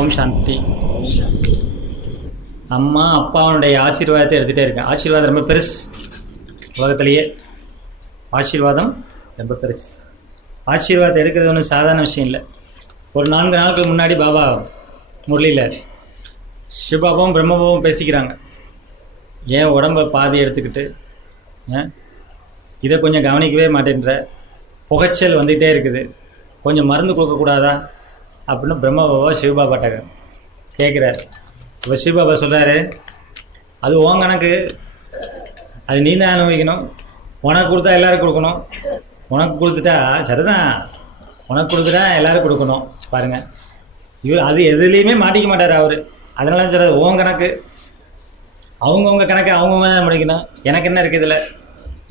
ஓம் சாந்தி. அம்மா அப்பாவுடைய ஆசீர்வாதத்தை எடுத்துகிட்டே இருக்கேன். ஆசீர்வாதம் ரொம்ப பெருசு. உலகத்திலேயே ஆசீர்வாதம் ரொம்ப பெருசு. ஆசீர்வாதம் எடுக்கிறது ஒன்றும் சாதாரண விஷயம் இல்லை. ஒரு 4 நாட்களுக்கு முன்னாடி பாபா முரளியில் சிவபாபாவும் பிரம்மபாபாவும் பேசிக்கிறாங்க. ஏன் உடம்பை பாதி எடுத்துக்கிட்டு இதை கொஞ்சம் கவனிக்கவே மாட்டேன்ற, புகைச்சல் வந்துக்கிட்டே இருக்குது, கொஞ்சம் மருந்து கொடுக்கக்கூடாதா அப்படின்னு பிரம்மபாபா சிவபாபாட்ட கேட்குறாரு. இப்போ சிவபாபா சொல்கிறாரு, அது உன் கணக்கு, அது நீ தான் அனுபவிக்கணும். உனக்கு கொடுத்தா எல்லோரும் கொடுக்கணும், உனக்கு கொடுத்துட்டா சரிதான், உனக்கு கொடுத்துட்டா எல்லோரும் கொடுக்கணும். பாருங்கள், அது எதுலேயுமே மாட்டிக்க மாட்டார் அவர். அதனால சொல்கிறார், உன் கணக்கு, அவங்கவுங்க கணக்கு அவங்கவுங்க தான் முடிக்கணும், எனக்கு என்ன இருக்குது இதில்.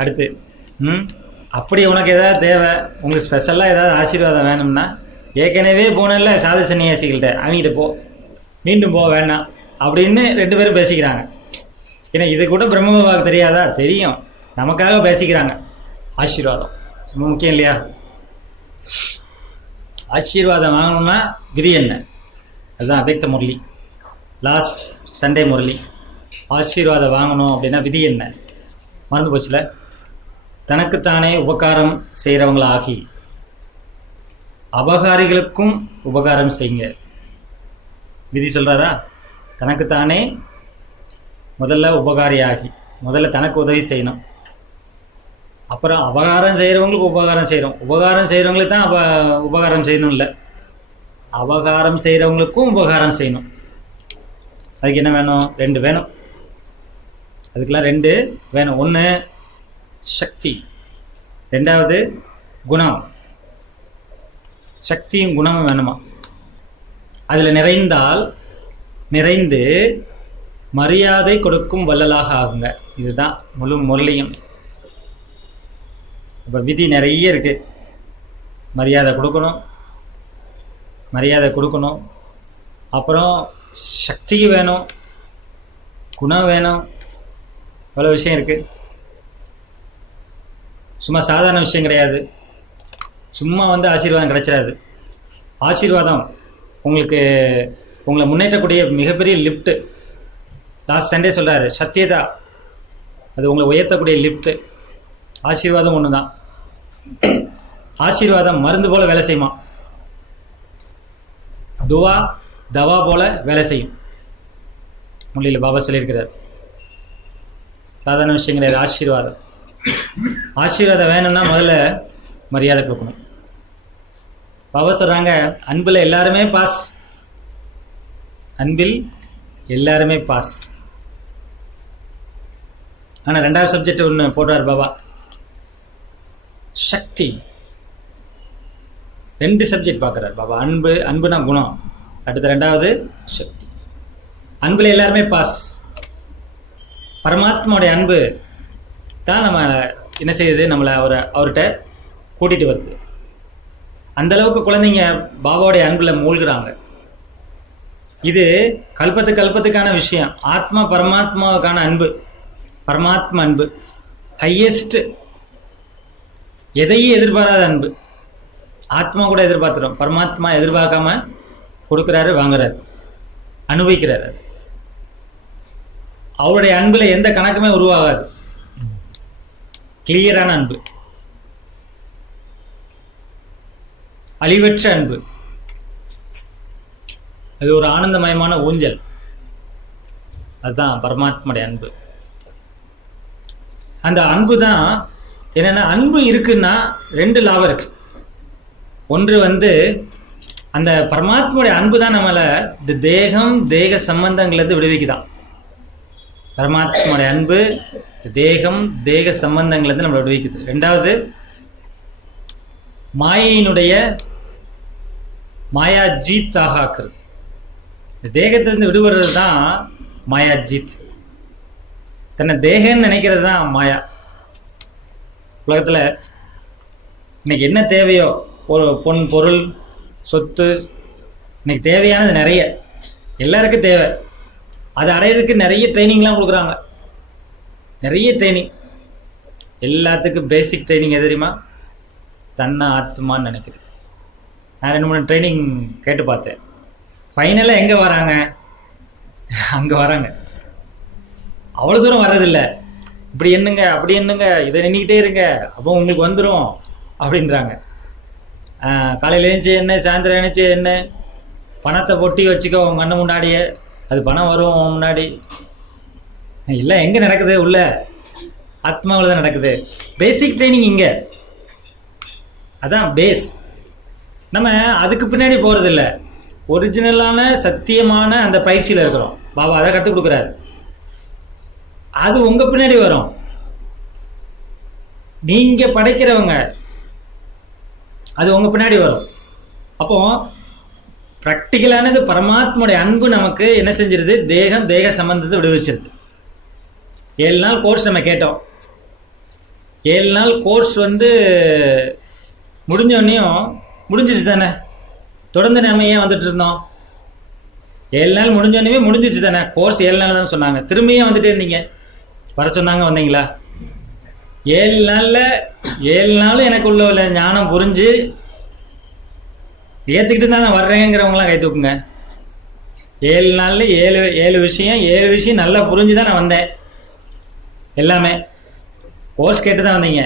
அடுத்து அப்படி உனக்கு ஏதாவது தேவை, உங்களுக்கு ஸ்பெஷலாக ஏதாவது ஆசீர்வாதம் வேணும்னா ஏற்கனவே போனல சாது சன்னியாசிகள்கிட்ட, அவங்ககிட்ட போ, மீண்டும் போக வேண்டாம் அப்படின்னு 2 பேரும் பேசிக்கிறாங்க. ஏன்னா இது கூட பிரம்மபாபாவுக்கு தெரியாதா? தெரியும், நமக்காக பேசிக்கிறாங்க. ஆசீர்வாதம் ரொம்ப முக்கியம் இல்லையா? ஆசீர்வாதம் வாங்கணும்னா விதி என்ன? அதுதான் அபேக்த முரளி, லாஸ்ட் சண்டே முரளி. ஆசீர்வாதம் வாங்கணும் அப்படின்னா விதி என்ன? மறந்து போச்சுல. தனக்குத்தானே உபகாரம் செய்கிறவங்களாகி அபகாரிகளுக்கும் உபகாரம் செய்யுங்க. விதி சொல்கிறாரா? தனக்குத்தானே முதல்ல உபகாரியாகி, முதல்ல தனக்கு உதவி செய்யணும், அப்புறம் அபகாரம் செய்கிறவங்களுக்கு உபகாரம் செய்கிறோம். உபகாரம் செய்கிறவங்களுக்கு தான் உபகாரம் செய்யணும் இல்லை, அபகாரம் செய்கிறவங்களுக்கும் உபகாரம் செய்யணும். அதுக்கு என்ன வேணும்? 2 வேணும். அதுக்கெல்லாம் 2 வேணும். 1 சக்தி, 2வது குணம். சக்தியும் குணமும் வேணுமா? அதில் நிறைந்து மரியாதை கொடுக்கும் வள்ளலாக ஆகுங்க. இதுதான் முழு முரளியும். இப்போ விதி நிறைய இருக்கு. மரியாதை கொடுக்கணும், அப்புறம் சக்திக்கு வேணும், குணம் வேணும், இவ்வளோ விஷயம் இருக்கு. சும்மா சாதாரண விஷயம் கிடையாது. சும்மா ஆசீர்வாதம் கிடைச்சிடாது. ஆசீர்வாதம் உங்களை முன்னேற்றக்கூடிய மிகப்பெரிய லிஃப்ட்டு. லாஸ்ட் சண்டே சொல்கிறாரு, சத்தியதா அது உங்களை உயர்த்தக்கூடிய லிஃப்ட்டு. ஆசீர்வாதம் ஒன்று தான். ஆசீர்வாதம் மருந்து போல வேலை செய்யுமா, துவா தவா போல வேலை செய்யும். முரளியில் பாபா சொல்லியிருக்கிறார். சாதாரண விஷயம் கிடையாது ஆசீர்வாதம். ஆசீர்வாதம் வேணும்னா முதல்ல மரியாதை கொடுக்கணும். பாபா சொல்கிறாங்க, அன்பில் எல்லாருமே பாஸ், அன்பில் எல்லாருமே பாஸ். ஆனால் 2வது சப்ஜெக்ட் ஒன்று போடுறார் பாபா, சக்தி. 2 சப்ஜெக்ட் பார்க்குறார் பாபா. அன்புனா குணம், அடுத்த 2வது சக்தி. அன்பில் எல்லாருமே பாஸ். பரமாத்மாவுடைய அன்பு தான் நம்ம என்ன செய்யுது, நம்மளை அவர்கிட்ட கூட்டிகிட்டு வருது. அந்தளவுக்கு குழந்தைங்க பாபாவுடைய அன்பில் மூழ்கிறாங்க. இது கல்பத்துக்கான விஷயம். ஆத்மா பரமாத்மாவுக்கான அன்பு, பரமாத்மா அன்பு ஹையஸ்ட். எதையும் எதிர்பாராத அன்பு. ஆத்மா கூட எதிர்பார்த்துடும், பரமாத்மா எதிர்பார்க்காம கொடுக்குறாரு, வாங்குறாரு, அனுபவிக்கிறாரு. அவருடைய அன்புல எந்த கணக்குமே உருவாகாது. கிளியரான அன்பு, அழிவற்ற அன்பு. அது ஒரு ஆனந்தமயமான ஊஞ்சல். அதுதான் பரமாத்மாவுடைய அன்பு. அந்த அன்பு தான் என்னன்னா, அன்பு இருக்குன்னா 2 லாபம் இருக்கு. ஒன்று அந்த பரமாத்மாவுடைய அன்பு தான் நம்மளை இந்த தேக சம்பந்தங்கள்லேருந்து விடுவிக்குதான். பரமாத்மாவுடைய அன்பு தேக சம்பந்தங்கள்லேருந்து நம்மளை விடுவிக்குது. 2வது மாயா ஜீத் ஆகாக்குறது. தேகத்திலிருந்து விடுபடுறது தான் மாயா ஜீத். தன்னை தேகன்னு நினைக்கிறது தான் மாயா. உலகத்தில் இன்னைக்கு என்ன தேவையோ, ஒரு பொன் பொருள் சொத்து, இன்னைக்கு தேவையானது நிறைய, எல்லாருக்கும் தேவை. அதை அடையிறதுக்கு நிறைய ட்ரைனிங்லாம் கொடுக்குறாங்க. நிறைய ட்ரைனிங். எல்லாத்துக்கும் பேசிக் ட்ரைனிங் எது தெரியுமா? தன்னை ஆத்மான்னு நினைக்கிறேன். நான் 2-3 ட்ரைனிங் கேட்டு பார்த்தேன். ஃபைனலாக எங்கே வராங்க? அங்கே வராங்க. அவ்வளோ தூரம் வர்றதில்லை. இப்படி என்னங்க அப்படி என்னங்க இதை நின்றுக்கிட்டே இருங்க, அப்போ உங்களுக்கு வந்துடும் அப்படின்றாங்க. காலையில் எழுந்துச்சு என்ன, சாயந்தரம் எழுந்துச்சு என்ன, பணத்தை பொட்டி வச்சுக்கோ உங்கள் கண்ணு முன்னாடியே, அது பணம் வரும் முன்னாடி. இல்லை, எங்கே நடக்குது? உள்ள ஆத்மாவில் தான் நடக்குது. பேசிக் ட்ரைனிங் இங்கே, அதான் பேஸ். நம்ம அதுக்கு பின்னாடி போகிறதில்ல, ஒரிஜினலான சத்தியமான அந்த பயிற்சியில் இருக்கிறோம். பாபா அதை கற்றுக் கொடுக்குறாரு. அது உங்கள் பின்னாடி வரும். நீங்கள் படைக்கிறவங்க, அது உங்கள் பின்னாடி வரும். அப்போ ப்ராக்டிக்கலானது பரமாத்மாவுடைய அன்பு நமக்கு என்ன செஞ்சிருது? தேக சம்பந்தத்தை விடுவிச்சிருது. 7 நாள் கோர்ஸ் நம்ம கேட்டோம். 7 நாள் கோர்ஸ் முடிஞ்சோடனையும் முடிஞ்சிச்சு தானே, தொடர்ந்து நம்ம ஏன் வந்துட்டு இருந்தோம்? 7 நாள் முடிஞ்சோடனே முடிஞ்சிச்சு தானே, கோர்ஸ் 7 நாள் தான் சொன்னாங்க, திரும்பியும் வந்துட்டே இருந்தீங்க. வர சொன்னாங்க, வந்தீங்களா? 7 நாளும் எனக்கு உள்ள ஞானம் புரிஞ்சு ஏற்றுக்கிட்டு தான் நான் வர்றேங்கிறவங்களாம் கை தூக்குங்க. 7 நாளில் 7 விஷயம் நல்லா புரிஞ்சு தான் நான் வந்தேன். எல்லாமே கோர்ஸ் கேட்டு தான் வந்தீங்க.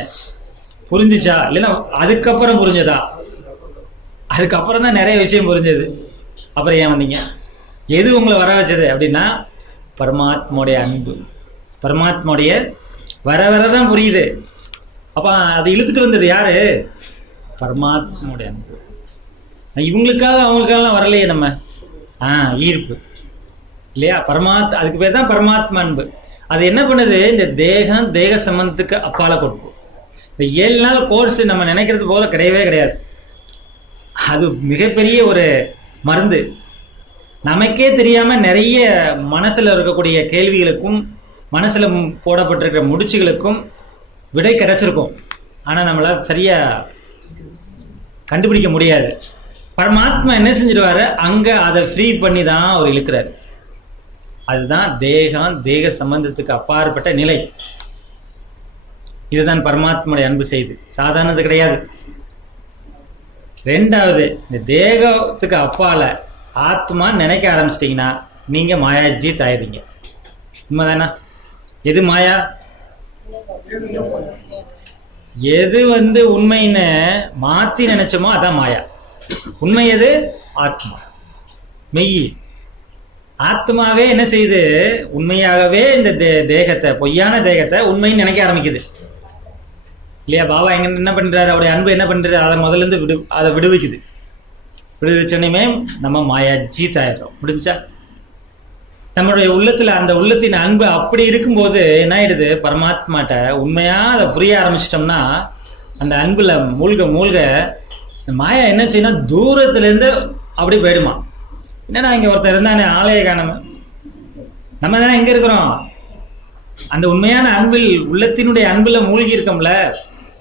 புரிஞ்சிச்சா? இல்லைன்னா அதுக்கப்புறம் புரிஞ்சதா? அதுக்கப்புறம் தான் நிறைய விஷயம் புரிஞ்சது. அப்புறம் ஏன் வந்தீங்க? எது உங்களை வர வச்சது அப்படின்னா பரமாத்மாவுடைய அன்பு. பரமாத்மாவுடைய வரதான் புரியுது. அப்போ அது இழுத்துட்டு வந்தது யாரு? பரமாத்மாவுடைய அன்பு. இவங்களுக்காக அவங்களுக்காகலாம் வரலையே நம்ம. ஈர்ப்பு இல்லையா? அதுக்கு பேர் தான் பரமாத்மா அன்பு. அது என்ன பண்ணுது? இந்த தேக சம்பந்தத்துக்கு அப்பால கொடுக்கும். இந்த 7 நாள் கோர்ஸ் நம்ம நினைக்கிறது போல கிடையவே கிடையாது. அது மிகப்பெரிய ஒரு மருந்து. நமக்கே தெரியாம நிறைய மனசுல இருக்கக்கூடிய கேள்விகளுக்கும் மனசுல போடப்பட்டிருக்கிற முடிச்சுகளுக்கும் விடை கிடைச்சிருக்கும். ஆனா நம்மளால சரியா கண்டுபிடிக்க முடியாது. பரமாத்மா என்ன செஞ்சிருவாரு? அங்க அதை ஃப்ரீ பண்ணி தான் அவர் இழுக்கிறாரு. அதுதான் தேக சம்பந்தத்துக்கு அப்பாற்பட்ட நிலை. இதுதான் பரமாத்மாவுடைய அன்பு செய்து. சாதாரணது கிடையாது. 2வது, இந்த தேகத்துக்கு அப்பால ஆத்மா நினைக்க ஆரம்பிச்சிட்டிங்கன்னா நீங்க மாயாஜீத் ஆயிடுறீங்க. உண்மைதானா? எது மாயா? எது உண்மைன்னு மாத்தி நினைச்சோமோ அதான் மாயா. உண்மை எது? ஆத்மா, மெய். ஆத்மாவே என்ன செய்யுது? உண்மையாகவே இந்த தேகத்தை, பொய்யான தேகத்தை உண்மைன்னு நினைக்க ஆரம்பிக்குது இல்லையா? பாபா என்ன பண்றாரு? அவருடைய அன்பு என்ன பண்றாரு? அதை முதல்ல இருந்து அதை விடுவிக்குது. விடுவிச்சோன்னுமே நம்ம மாயா ஜீத் ஆயிடுறோம். முடிஞ்சா நம்மளுடைய உள்ளத்துல அந்த உள்ளத்தின் அன்பு அப்படி இருக்கும்போது என்ன ஆயிடுது? பரமாத்மாட்ட உண்மையா அதை புரிய ஆரம்பிச்சிட்டோம்னா அந்த அன்புல மூழ்க மாயா என்ன செய்யணும்? தூரத்துல இருந்து அப்படி போயிடுமா. என்னடா இங்க ஒருத்தர் இருந்தானே, ஆலய காணாம, நம்ம தான் எங்க இருக்கிறோம்? அந்த உண்மையான அன்பில், உள்ளத்தினுடைய அன்புல மூழ்கி இருக்கோம்ல,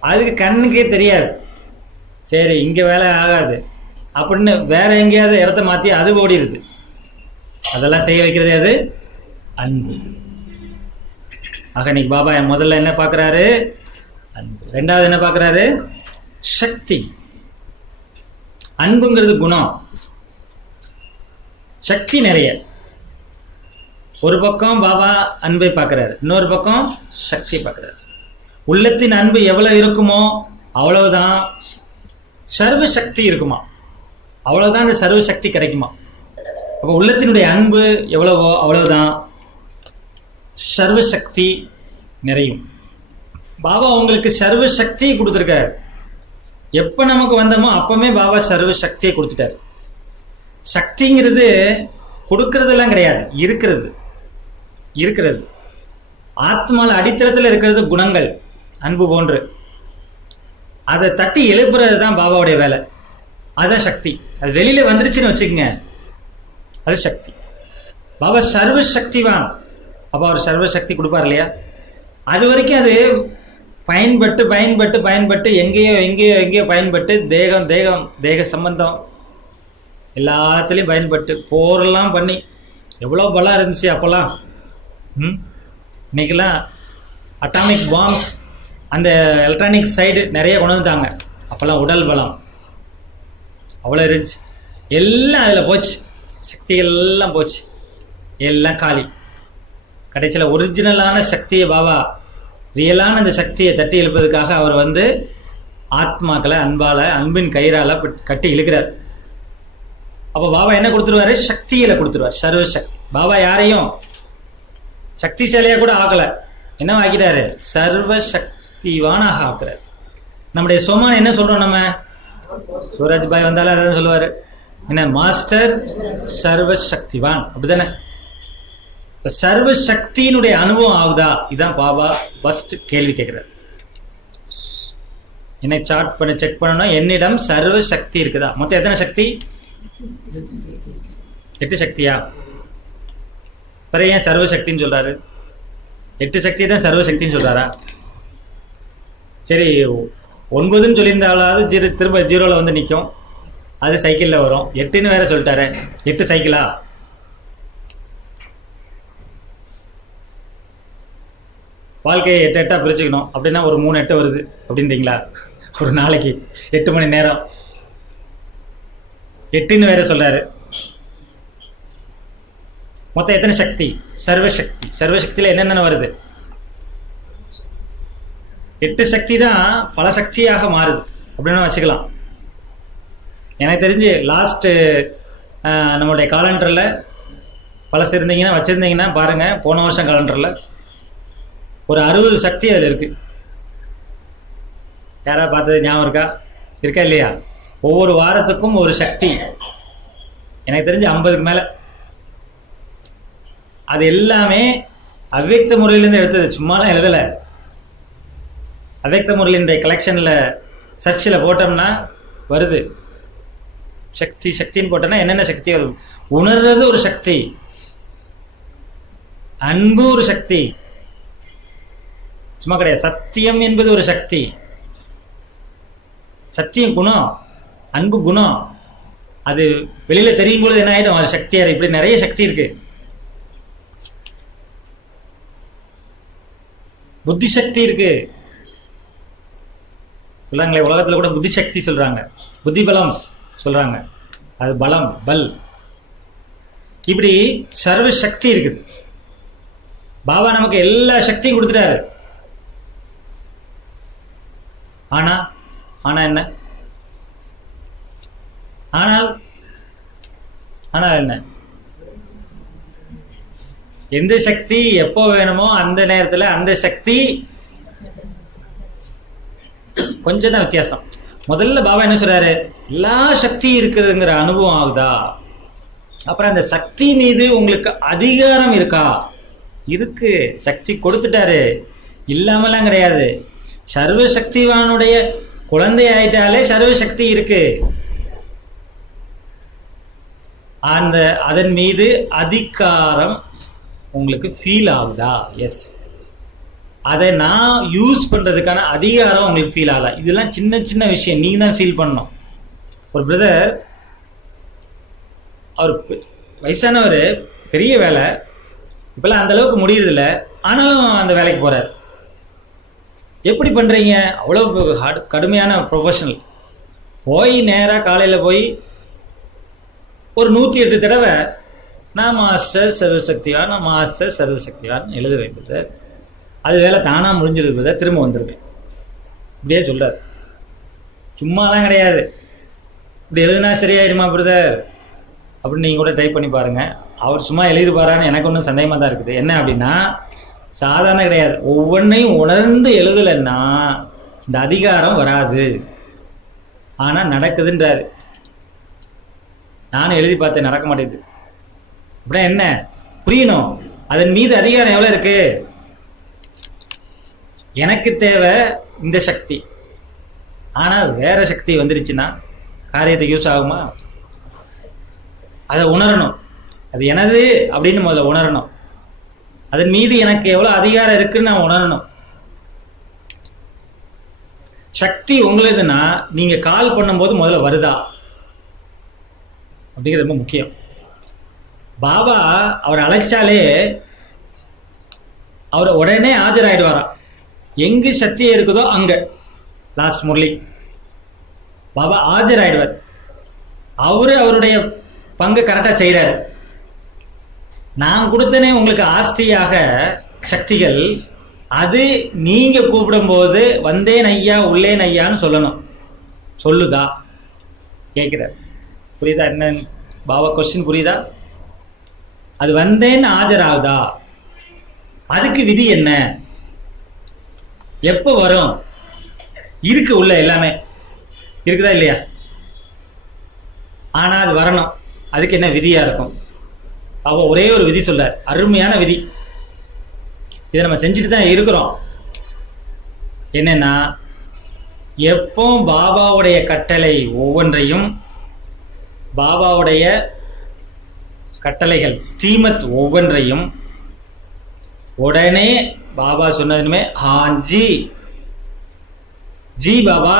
அதுக்கு கண்ணுக்கே தெரியாது. சரி, இங்க வேலை ஆகாது அப்படின்னு வேற எங்கேயாவது இடத்த மாத்தி அது ஓடிடுது. அதெல்லாம் செய்ய வைக்கிறது அது அன்பு. ஆக இன்னைக்கு பாபா முதல்ல என்ன பார்க்கறாரு? அன்பு. 2வது என்ன பார்க்கறாரு? சக்தி. அன்புங்கிறது குணம், சக்தி நிறைய. ஒரு பக்கம் பாபா அன்பை பார்க்கிறாரு, இன்னொரு பக்கம் சக்தியை பார்க்கிறாரு. உள்ளத்தின் அன்பு எவ்வளவு இருக்குமோ அவ்வளவுதான் சர்வ சக்தி இருக்குமா, அவ்வளவுதான் அந்த சர்வ சக்தி கிடைக்குமா. அப்போ உள்ளத்தினுடைய அன்பு எவ்வளவோ அவ்வளவுதான் சர்வ சக்தி நிறையும். பாபா உங்களுக்கு சர்வ சக்தியை கொடுத்துருக்காரு. எப்ப நமக்கு வந்தோமோ அப்பவுமே பாபா சர்வ சக்தியை கொடுத்துட்டாரு. சக்திங்கிறது கொடுக்கறதெல்லாம் கிடையாது, இருக்கிறது. ஆத்மால அடித்தளத்தில் இருக்கிறது குணங்கள், அன்பு போன்று. அதை தட்டி எழுப்புறது தான் பாபாவுடைய வேலை. அதுதான் சக்தி. அது வெளியில வந்துருச்சுன்னு வச்சுக்கோங்க, அது சக்தி. பாபா சர்வ சக்திவான். அப்போ அவர் சர்வ சக்தி கொடுப்பார் இல்லையா? அது வரைக்கும் அது பயன்பட்டு எங்கேயோ பயன்பட்டு தேக சம்பந்தம் எல்லாத்துலேயும் பயன்பட்டு போரெல்லாம் பண்ணி எவ்வளோ பலம் இருந்துச்சு அப்போல்லாம். இன்னைக்கெல்லாம் அட்டாமிக் பாம்ஸ், அந்த எலக்ட்ரானிக் சைடு நிறைய கொண்டு வந்துட்டாங்க. அப்போல்லாம் உடல் பலம் அவ்வளோ இருந்துச்சு, எல்லாம் அதில் போச்சு. சக்தி எல்லாம் போச்சு, எல்லாம் காலி. கடைசியில் ஒரிஜினலான சக்தியை பாபா, ரியலான அந்த சக்தியை தட்டி எழுப்பதுக்காக அவர் வந்து ஆத்மாக்களை அன்பின் கயிறால கட்டி இழுக்கிறார். அப்போ பாபா என்ன கொடுத்துருவாரு? சக்தியில கொடுத்துருவார், சர்வ சக்தி. பாபா யாரையும் சக்திசாலியா கூட ஆக்கல, என்ன ஆக்கிட்டாரு? சர்வ சக்திவானாக ஆக்குறாரு. நம்முடைய சோமான் என்ன சொல்றோம்? நம்ம சூரஜ் பாய் வந்தாலும் அதான் சொல்லுவாரு, என்ன மாஸ்டர் சர்வ சக்திவான், அப்படிதானே? சர்வ சக்தியினுடைய அனுபவம் ஆகுதா? இதுதான் பாபா ஃபர்ஸ்ட் கேள்வி கேட்கிறார். என்னை சார்ட் பண்ணி செக் பண்ணணும், என்னிடம் சர்வ சக்தி இருக்குதா? மொத்தம் எத்தனை சக்தி? 8 சக்தியா? பிறகு ஏன் சர்வ சக்தின்னு சொல்றாரு? 8 சக்தி தான் சர்வ சக்தின்னு சொல்றாரா? சரி, 9ன்னு சொல்லியிருந்தாலாவது திரும்ப 0ல வந்து நிற்கும், அது சைக்கிளில் வரும். 8ன்னு வேற சொல்லிட்டாரு, 8 சைக்கிளா? வாழ்க்கையை 8 8 பிரிச்சுக்கணும் அப்படின்னா ஒரு 3 8 வருது அப்படின்றீங்களா? ஒரு நாளைக்கு 8 மணி நேரம் 8ன்னு வேற சொல்றாரு. மொத்தம் எத்தனை சக்தி? சர்வசக்தி. சர்வசக்தியில என்னென்ன வருது? 8 சக்தி தான் பல சக்தியாக மாறுது அப்படின்னு வச்சுக்கலாம். எனக்கு தெரிஞ்சு லாஸ்ட் நம்மளுடைய காலண்டர்ல பழசு இருந்தீங்கன்னா வச்சிருந்தீங்கன்னா பாருங்க, போன வருஷம் காலண்டர்ல ஒரு 60 சக்தி அதில் இருக்கு. யாராவது பார்த்தது ஞாபகம் இருக்கா இல்லையா? ஒவ்வொரு வாரத்துக்கும் ஒரு சக்தி, எனக்கு தெரிஞ்சு 50க்கு மேல. அது எல்லாமே அவ்யக்த முறையிலிருந்து எடுத்தது, சும்மாலாம் எழுதலை. அவ்யக்த முறையினுடைய கலெக்ஷன்ல சர்ச்சில் போட்டோம்னா வருது. சக்தி சக்தின்னு போட்டோம்னா என்னென்ன சக்தி வருது? உணர்றது ஒரு சக்தி, அன்பு ஒரு சக்தி, சும்மா கிடையாது. சத்தியம் என்பது ஒரு சக்தி, சத்தியம் குணம், அன்பு குணம். அது வெளியில தெரியும் பொழுது என்ன ஆயிடும்? அது சக்தி. அது இப்படி நிறைய சக்தி இருக்கு. புத்தி சக்தி இருக்கு சொல்றாங்களே, உலகத்துல கூட புத்தி சக்தி சொல்றாங்க, புத்தி பலம் சொல்றாங்க, அது பலம் பல். இப்படி சர்வ சக்தி இருக்குது. பாபா நமக்கு எல்லா சக்தியும் கொடுத்துட்டாரு. ஆனா என்ன? ஆனால் என்ன? எந்த சக்தி எப்போ வேணுமோ அந்த நேரத்துல அந்த சக்தி கொஞ்சம் தான் வித்தியாசம். முதல்ல பாபா என்ன சொல்றாரு? எல்லா சக்தி இருக்குதுங்கிற அனுபவம் ஆகுதா? அப்புறம் அந்த சக்தி மீது உங்களுக்கு அதிகாரம் இருக்கா? இருக்கு, சக்தி கொடுத்துட்டாரு, இல்லாமலாம் கிடையாது. சர்வசக்திவானுடைய குழந்தை ஆயிட்டாலே சர்வசக்தி இருக்கு. அதன் மீது அதிகாரம் உங்களுக்கு ஃபீல் ஆகுதா? எஸ். அதை நான் யூஸ் பண்றதுக்கான அதிகாரம் உங்களுக்கு ஃபீல் ஆகல. இதெல்லாம் சின்ன சின்ன விஷயம், நீங்க தான் ஃபீல் பண்ணணும். ஒரு பிரதர், அவர் வயசானவர், பெரிய வேலை, இப்பெல்லாம் அந்த அளவுக்கு முடியறது இல்லை, ஆனாலும் அந்த வேலைக்கு போறாரு. எப்படி பண்றீங்க? அவ்வளவு கடுமையான ப்ரொஃபஷனல். போய் நேராக காலையில் போய் ஒரு 108 தடவை நான் மாஸ்டர் சர்வசக்திவான், நான் மாஸ்டர் சர்வசக்திவான் எழுத வேண்டியது. அது வேலை தானா முடிஞ்சிருக்கிறத திரும்ப வந்துருவேன் இப்படியே சொல்றாரு. சும்மாலாம் கிடையாது. இப்படி எழுதுனா சரியாயிடுமா பிரதர் அப்படின்னு நீங்க கூட ட்ரை பண்ணி பாருங்க. அவர் சும்மா எழுதி பாரான்னு எனக்கு ஒன்றும் சந்தேகமா தான் இருக்குது. என்ன அப்படின்னா, சாதாரண கிடையாது. ஒவ்வொன்றையும் உணர்ந்து எழுதலைன்னா இந்த அதிகாரம் வராது. ஆனா நடக்குதுன்றாரு. நானும் எழுதி பார்த்தேன், நடக்க மாட்டேங்குது. அப்படின்னா என்ன புரியணும்? அதன் மீது அதிகாரம் எவ்வளவு இருக்கு? எனக்கு தேவை இந்த சக்தி, ஆனா வேற சக்தி வந்துருச்சுன்னா காரியத்துக்கு யூஸ் ஆகுமா? அதை உணரணும். அது எனது அப்படின்னு முதல்ல உணரணும். அதன் மீது எனக்கு எவ்வளவு அதிகாரம் இருக்குன்னு நான் உணரணும். சக்தி உங்களுதுன்னா நீங்க கால் பண்ணும்போது முதல்ல வருதா அப்படிங்கிறது ரொம்ப முக்கியம். பாபா அவர் அழைச்சாலே அவர் உடனே ஆஜராயிடுவாராம். எங்கு சக்தியே இருக்குதோ அங்க. லாஸ்ட் முரளி பாபா ஆஜராயிடுவார். அவருடைய பங்கு கரெக்டாக செய்கிறார். நான் கொடுத்தனே உங்களுக்கு ஆஸ்தியாக சக்திகள், அது நீங்க கூப்பிடும்போது வந்தேன் ஐயா உள்ளேன் ஐயான்னு சொல்லணும். சொல்லுதா? கேட்கிறார். புரியுதா? என்ன பாபா கொஸ்டின் புரியுதா? அது வந்தேன்னு ஆஜராகுதா? அதுக்கு விதி என்ன? எப்போ வரும்? இருக்கு, உள்ள எல்லாமே இருக்குதா இல்லையா? ஆனா அது வரணும். அதுக்கு என்ன விதியா இருக்கும்? அவ ஒரே ஒரு விதி சொல்றார், அருமையான விதி. இதை நம்ம செஞ்சுட்டு தான் இருக்கிறோம். என்னன்னா, எப்போ பாபாவுடைய கட்டளை ஒவ்வொன்றையும், பாபாவுடைய கட்டளைகள் ஸ்ரீமத் ஒவ்வொன்றையும் உடனே பாபா சொன்னதுமே ஹாஞ்சி ஜி பாபா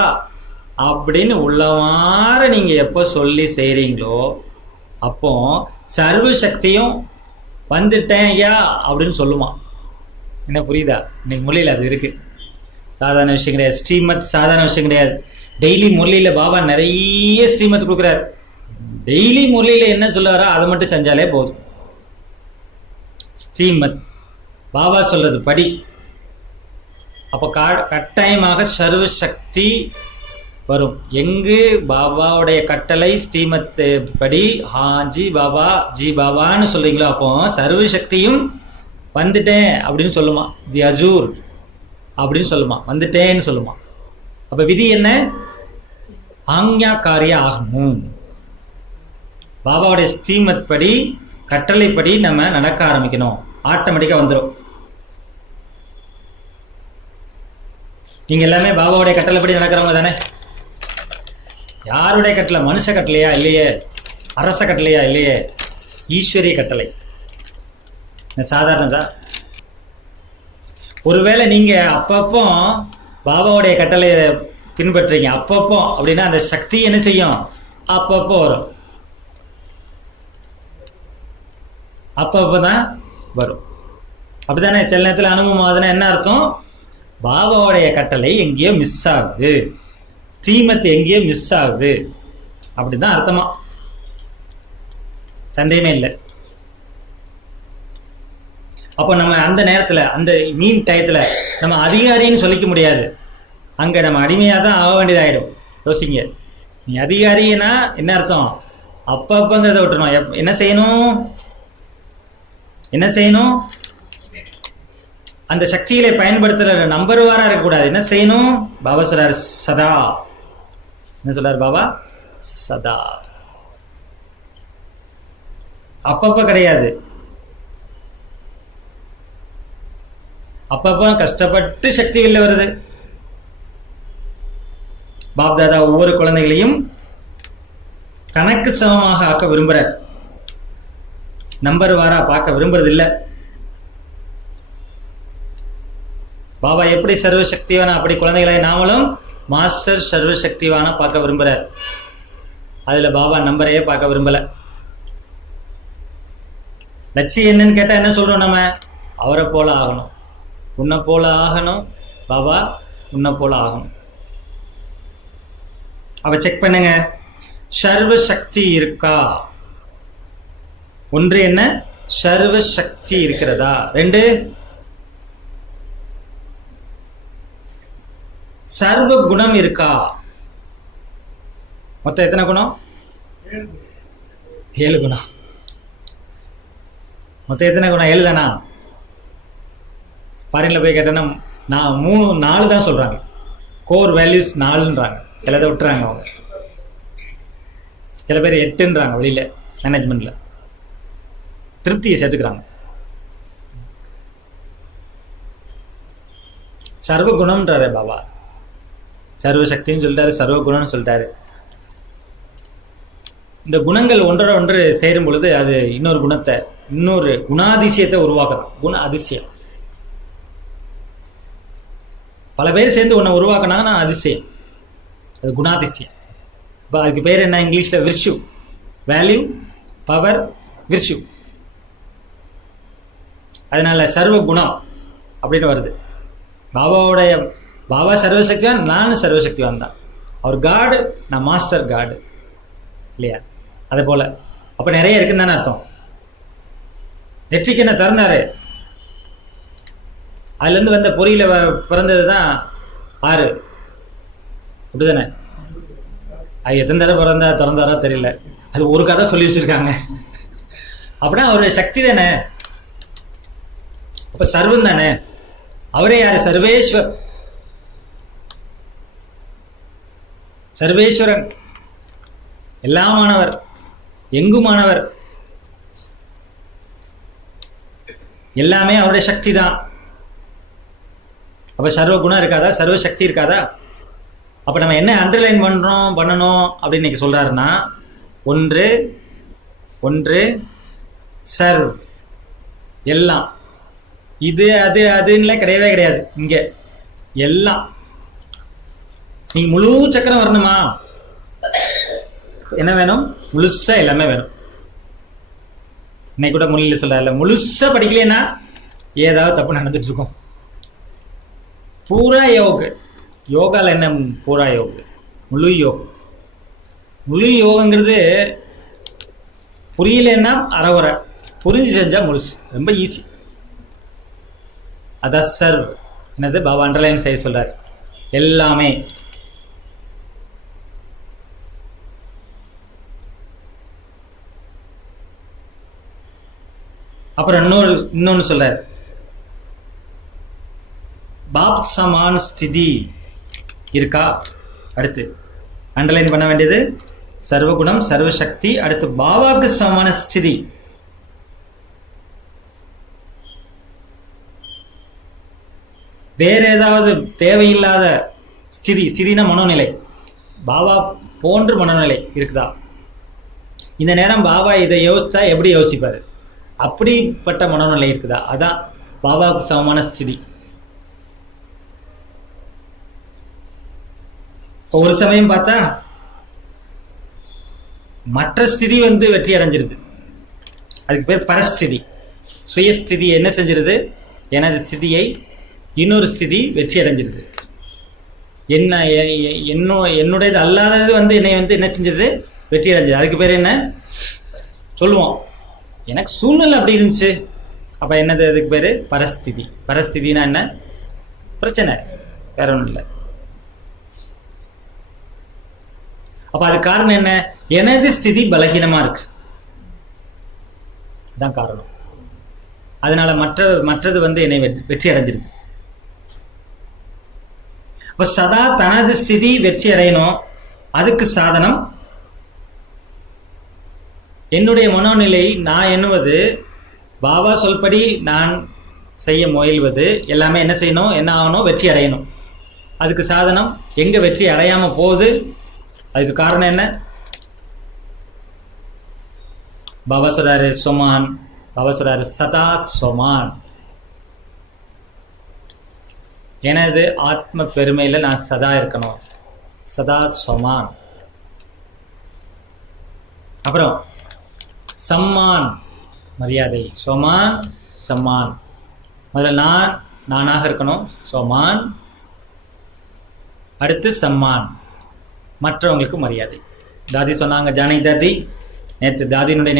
அப்படின்னு உள்ளவார நீங்க எப்போ சொல்லி செய்றீங்களோ அப்போ சர்வ சக்தியும் வந்துட்டேன் ஐயா அப்படின்னு சொல்லுமா. என்ன புரியுதா? இன்னைக்கு முரளியில் அது இருக்கு. சாதாரண விஷயம் கிடையாது. ஸ்ரீமத் சாதாரண விஷயம் கிடையாது. டெய்லி முரளியில பாபா நிறைய ஸ்ரீமத் கொடுக்குறாரு. டெய்லி முரளியில என்ன சொல்லுவாரோ அதை மட்டும் செஞ்சாலே போதும். ஸ்ரீமத் பாபா சொல்றது படி. அப்போ கட்டாயமாக சர்வ சக்தி வரும். எங்கு பாபாவுடைய கட்டளை ஸ்ரீமத் படி ஹாஜி பாபா ஜி பாபான்னு சொல்றீங்களோ அப்போ சர்வ சக்தியும் வந்துட்டேன் அப்படின்னு சொல்லுமா. ஜி அஜூர் அப்படின்னு சொல்லுமா, வந்துட்டேன்னு சொல்லுமா. அப்ப விதி என்ன? ஆங்யா காரிய ஆகணும். பாபாவுடைய ஸ்ரீமத் படி கட்டளைப்படி நம்ம நடக்க ஆரம்பிக்கணும். ஆட்டோமேட்டிக்கா வந்துடும். நீங்க எல்லாமே பாபாவுடைய கட்டளைப்படி நடக்கிறவங்க தானே? யாருடைய கட்டளை? மனுஷ கட்டளையா? இல்லையே. அரச கட்டளையா? இல்லையே. ஈஸ்வரிய கட்டளை. சாதாரணதா? ஒருவேளை நீங்க அப்பப்போ பாபாவுடைய கட்டளையை பின்பற்றீங்க அப்பப்போ அப்படின்னா அந்த சக்தி என்ன செய்யும்? அப்பப்போ வரும். அப்பப்பதான் வரும். அப்படித்தானே? சில நேரத்தில் அனுபவம் ஆகுதுன்னா என்ன அர்த்தம்? பாபாவுடைய கட்டளை எங்கேயோ மிஸ் ஆகுது, ஸ்ரீமத் எங்கேயோ மிஸ் ஆகுது அப்படிதான் அர்த்தமா. சந்தேகமே இல்லை. அப்போ நம்ம அந்த நேரத்துல அந்த மீன் டயத்துல நம்ம அதிகாரின்னு சொல்லிக்க முடியாது. அங்க நம்ம அடிமையா தான் ஆக வேண்டியதாயிடும். யோசிங்க. நீ அதிகாரினா என்ன அர்த்தம்? அப்பப்பங்கிறத விட்டுணும். என்ன செய்யணும்? என்ன செய்யணும்? அந்த சக்திகளை பயன்படுத்துற நம்பர்வாரா இருக்கக்கூடாது. என்ன செய்யணும்? பாபா சொல்றாரு சதா. என்ன சொல்றாரு பாபா? சதா. அப்பப்ப கிடையாது. அப்பப்ப கஷ்டப்பட்டு சக்தி வெளில வருது. பாப்தாதா ஒவ்வொரு குழந்தைகளையும் தனக்கு சமமாக ஆக்க விரும்புறார். நம்பர் வாரா பார்க்க விரும்புறது இல்லை. பாபா எப்படி சர்வசக்திவான அப்படி குழந்தைகளை நாமளும் மாஸ்டர் சர்வசக்திவான பார்க்க விரும்புறார். அதுல பாபா நம்பரையே பார்க்க விரும்பல. லட்சியம் என்னன்னு கேட்டா என்ன சொல்றோம்? நம்ம அவரை போல ஆகணும், உன்னை போல ஆகணும். பாபா உன்னை போல ஆகணும். அவ செக் பண்ணுங்க, சர்வ சக்தி இருக்கா? ஒன்று என்ன? சர்வ சக்தி இருக்கிறதா? ரெண்டு, சர்வ குணம் இருக்கா? மொத்தம் எத்தனை குணம்? 7 குணம். மொத்தம் எத்தனை குணம்? 7 தானா? ஃபாரின்ல போய் கேட்டேன்னா நான் 3 4 தான் சொல்றாங்க. கோர் வேல்யூஸ் 4ன்றாங்க. சிலதை விட்டுறாங்க அவங்க. சில பேர் 8ன்றாங்க. வெளியில மேனேஜ்மெண்ட்ல திருப்தியை சேர்த்துக்கிறாங்க. சர்வ குணம்ன்றாரு பாபா. சர்வ சக்தின்னு சொல்லிட்டாரு, சர்வ குணம்னு சொல்லிட்டாரு. இந்த குணங்கள் ஒன்றோட ஒன்று சேரும் பொழுது அது இன்னொரு குணத்தை, இன்னொரு குணாதிசயத்தை உருவாக்குதான். குண அதிசயம். பல பேர் சேர்ந்து ஒன்றை உருவாக்குனாங்கன்னா அதிசயம், அது குணாதிசயம். இப்போ அதுக்கு பேர் என்ன? இங்கிலீஷ்ல விர்ச்சு. Value, power, virtue. அதனால சர்வ குணம் அப்படின்னு வருது. பாபாவுடைய பாபா சர்வசக்திவான், நானும் சர்வசக்திவான் தான். அவர் காடு, நான் மாஸ்டர் காடு இல்லையா? அதே போல அப்ப நிறைய இருக்குன்னு தானே அர்த்தம். நெற்றிக்கு என்ன திறந்தாரு, அதுல இருந்து வந்த பொறியில பிறந்ததுதான் 6. அப்படிதானே? அது எத்தனை தடவை திறந்தாரோ தெரியல, அது ஒரு கதை சொல்லி வச்சிருக்காங்க. அப்படின்னா அவருடைய சக்தி தானே, அப்ப சர்வம் தானே. அவரே யாரு? சர்வேஸ்வர், சர்வேஸ்வரன், எல்லாமானவர், எங்குமானவர், எல்லாமே அவருடைய சக்தி தான். அப்ப சர்வ குணம் இருக்காதா, சர்வ சக்தி இருக்காதா? அப்ப நம்ம என்ன அண்டர்லைன் பண்ணணும் அப்படின்னு இன்னைக்கு சொல்றாருன்னா, ஒன்று ஒன்று சர்வ், எல்லாம். இது அது அதுன்னு கிடையவே கிடையாது. இங்க எல்லாம். நீங்க முழு சக்கரம் வரணுமா, என்ன வேணும்? முழுசா எல்லாமே வேணும். இன்னைக்கு கூட முன்னிலை சொல்றாருல, முழுசா படிக்கலன்னா ஏதாவது தப்பு நடந்துட்டு இருக்கும். பூரா யோக, யோகால என்ன பூரா யோக, முழு யோகம். முழு யோகங்கிறது புரியலன்னா அறகுறை, புரிஞ்சு செஞ்சா முழுசு, ரொம்ப ஈஸி. அதான் சர்வ். என்னது பாபா அண்டர்லைன் செய்ய சொல்றாரு, எல்லாமே. அப்புறம் இன்னொன்னு சொல்றாரு, பாப் சமான் ஸ்திதி இருக்கா. அடுத்து அண்டர்லைன் பண்ண வேண்டியது சர்வகுணம், சர்வசக்தி. அடுத்து பாபாக்கு சமான ஸ்திதி. வேற ஏதாவது தேவையில்லாத ஸ்திதி, ஸ்திதினா மனோநிலை, பாபா போன்று மனோநிலை இருக்குதா? இந்த நேரம் பாபா இதை யோசிச்சா எப்படி யோசிப்பாரு, அப்படிப்பட்ட மனோநிலை இருக்குதா? அதான் பாபாவுக்கு சமமான ஸ்திதி. ஒரு சமயம் பார்த்தா மற்ற ஸ்திதி வெற்றி அடைஞ்சிருது, அதுக்கு பேர் பரஸ்திதி. சுயஸ்திதி என்ன செஞ்சிருது, எனது ஸ்திதியை இன்னொரு ஸ்திதி வெற்றி அடைஞ்சிருது. என்னுடையது அல்லாதது என்னை என்ன செஞ்சது, வெற்றி அடைஞ்சது. அதுக்கு பேர் என்ன சொல்லுவோம், எனக்கு சூழ்நிலை அப்படி இருந்துச்சு. அப்ப என்னது, அதுக்கு பேரு பரஸ்திதி. பரஸ்திதினா என்ன, பிரச்சனை, வேற ஒன்றும் இல்லை. அப்ப அது காரணம் என்ன, எனது ஸ்திதி பலகீனமா இருக்கு, அதான் காரணம். அதனால மற்றது என்னை வெற்றி அடைஞ்சிருது. அப்ப சதா தனது ஸ்திதி வெற்றி அடையணும். அதுக்கு சாதனம் என்னுடைய மனோநிலை. நான் எண்ணுவது, பாபா சொல்படி நான் செய்ய முயல்வது, எல்லாமே என்ன செய்யணும், என்ன ஆகணும், வெற்றி அடையணும். அதுக்கு சாதனம் எங்க வெற்றி அடையாம போகுது, அதுக்கு காரணம் என்ன? பாபா சொல்றாரு சொமான், பாபா சொல்றாரு சதா சொமான். எனது ஆத்ம பெருமையில நான் சதா இருக்கணும், சதா சொமான். அப்புறம் சம்மான், மரியாதை. சொமான் சம்மான். முதல்ல நானாக இருக்கணும், சொமான். அடுத்து சம்மான், மற்றவங்களுக்கு மரியாதை. தாதி சொன்னாங்க, ஜானகி தாதி, நேற்று தாதியினுடைய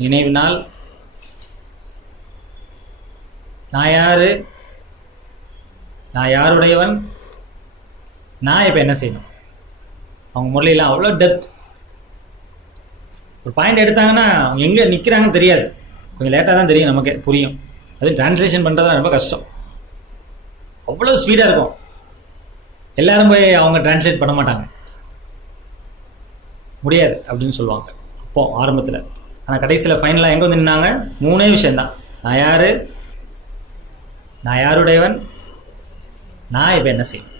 நினைவினால் நான் யாரு, நான் யாருடையவன், நான் இப்ப என்ன செய்யணும். அவங்க முறையெல்லாம் அவ்வளோ டெப்த். ஒரு பாயிண்ட் எடுத்தாங்கன்னா அவங்க எங்க நிக்கிறாங்கன்னு தெரியாது, கொஞ்சம் லேட்டாக தான் தெரியும், நமக்கு புரியும். அது டிரான்ஸ்லேஷன் பண்றதா ரொம்ப கஷ்டம், அவ்வளோ ஸ்பீடா இருக்கும். எல்லாரும் போய் அவங்க டிரான்ஸ்லேட் பண்ண மாட்டாங்க, முடியாது அப்படின்னு சொல்லுவாங்க அப்போ ஆரம்பத்தில். ஆனால் கடைசியில் ஃபைனலாக எங்கே நின்னாங்க, 3 விஷயம்தான். நான் யாரு, நான் யாருடையவன், நான் இப்போ என்ன செய்யணும்.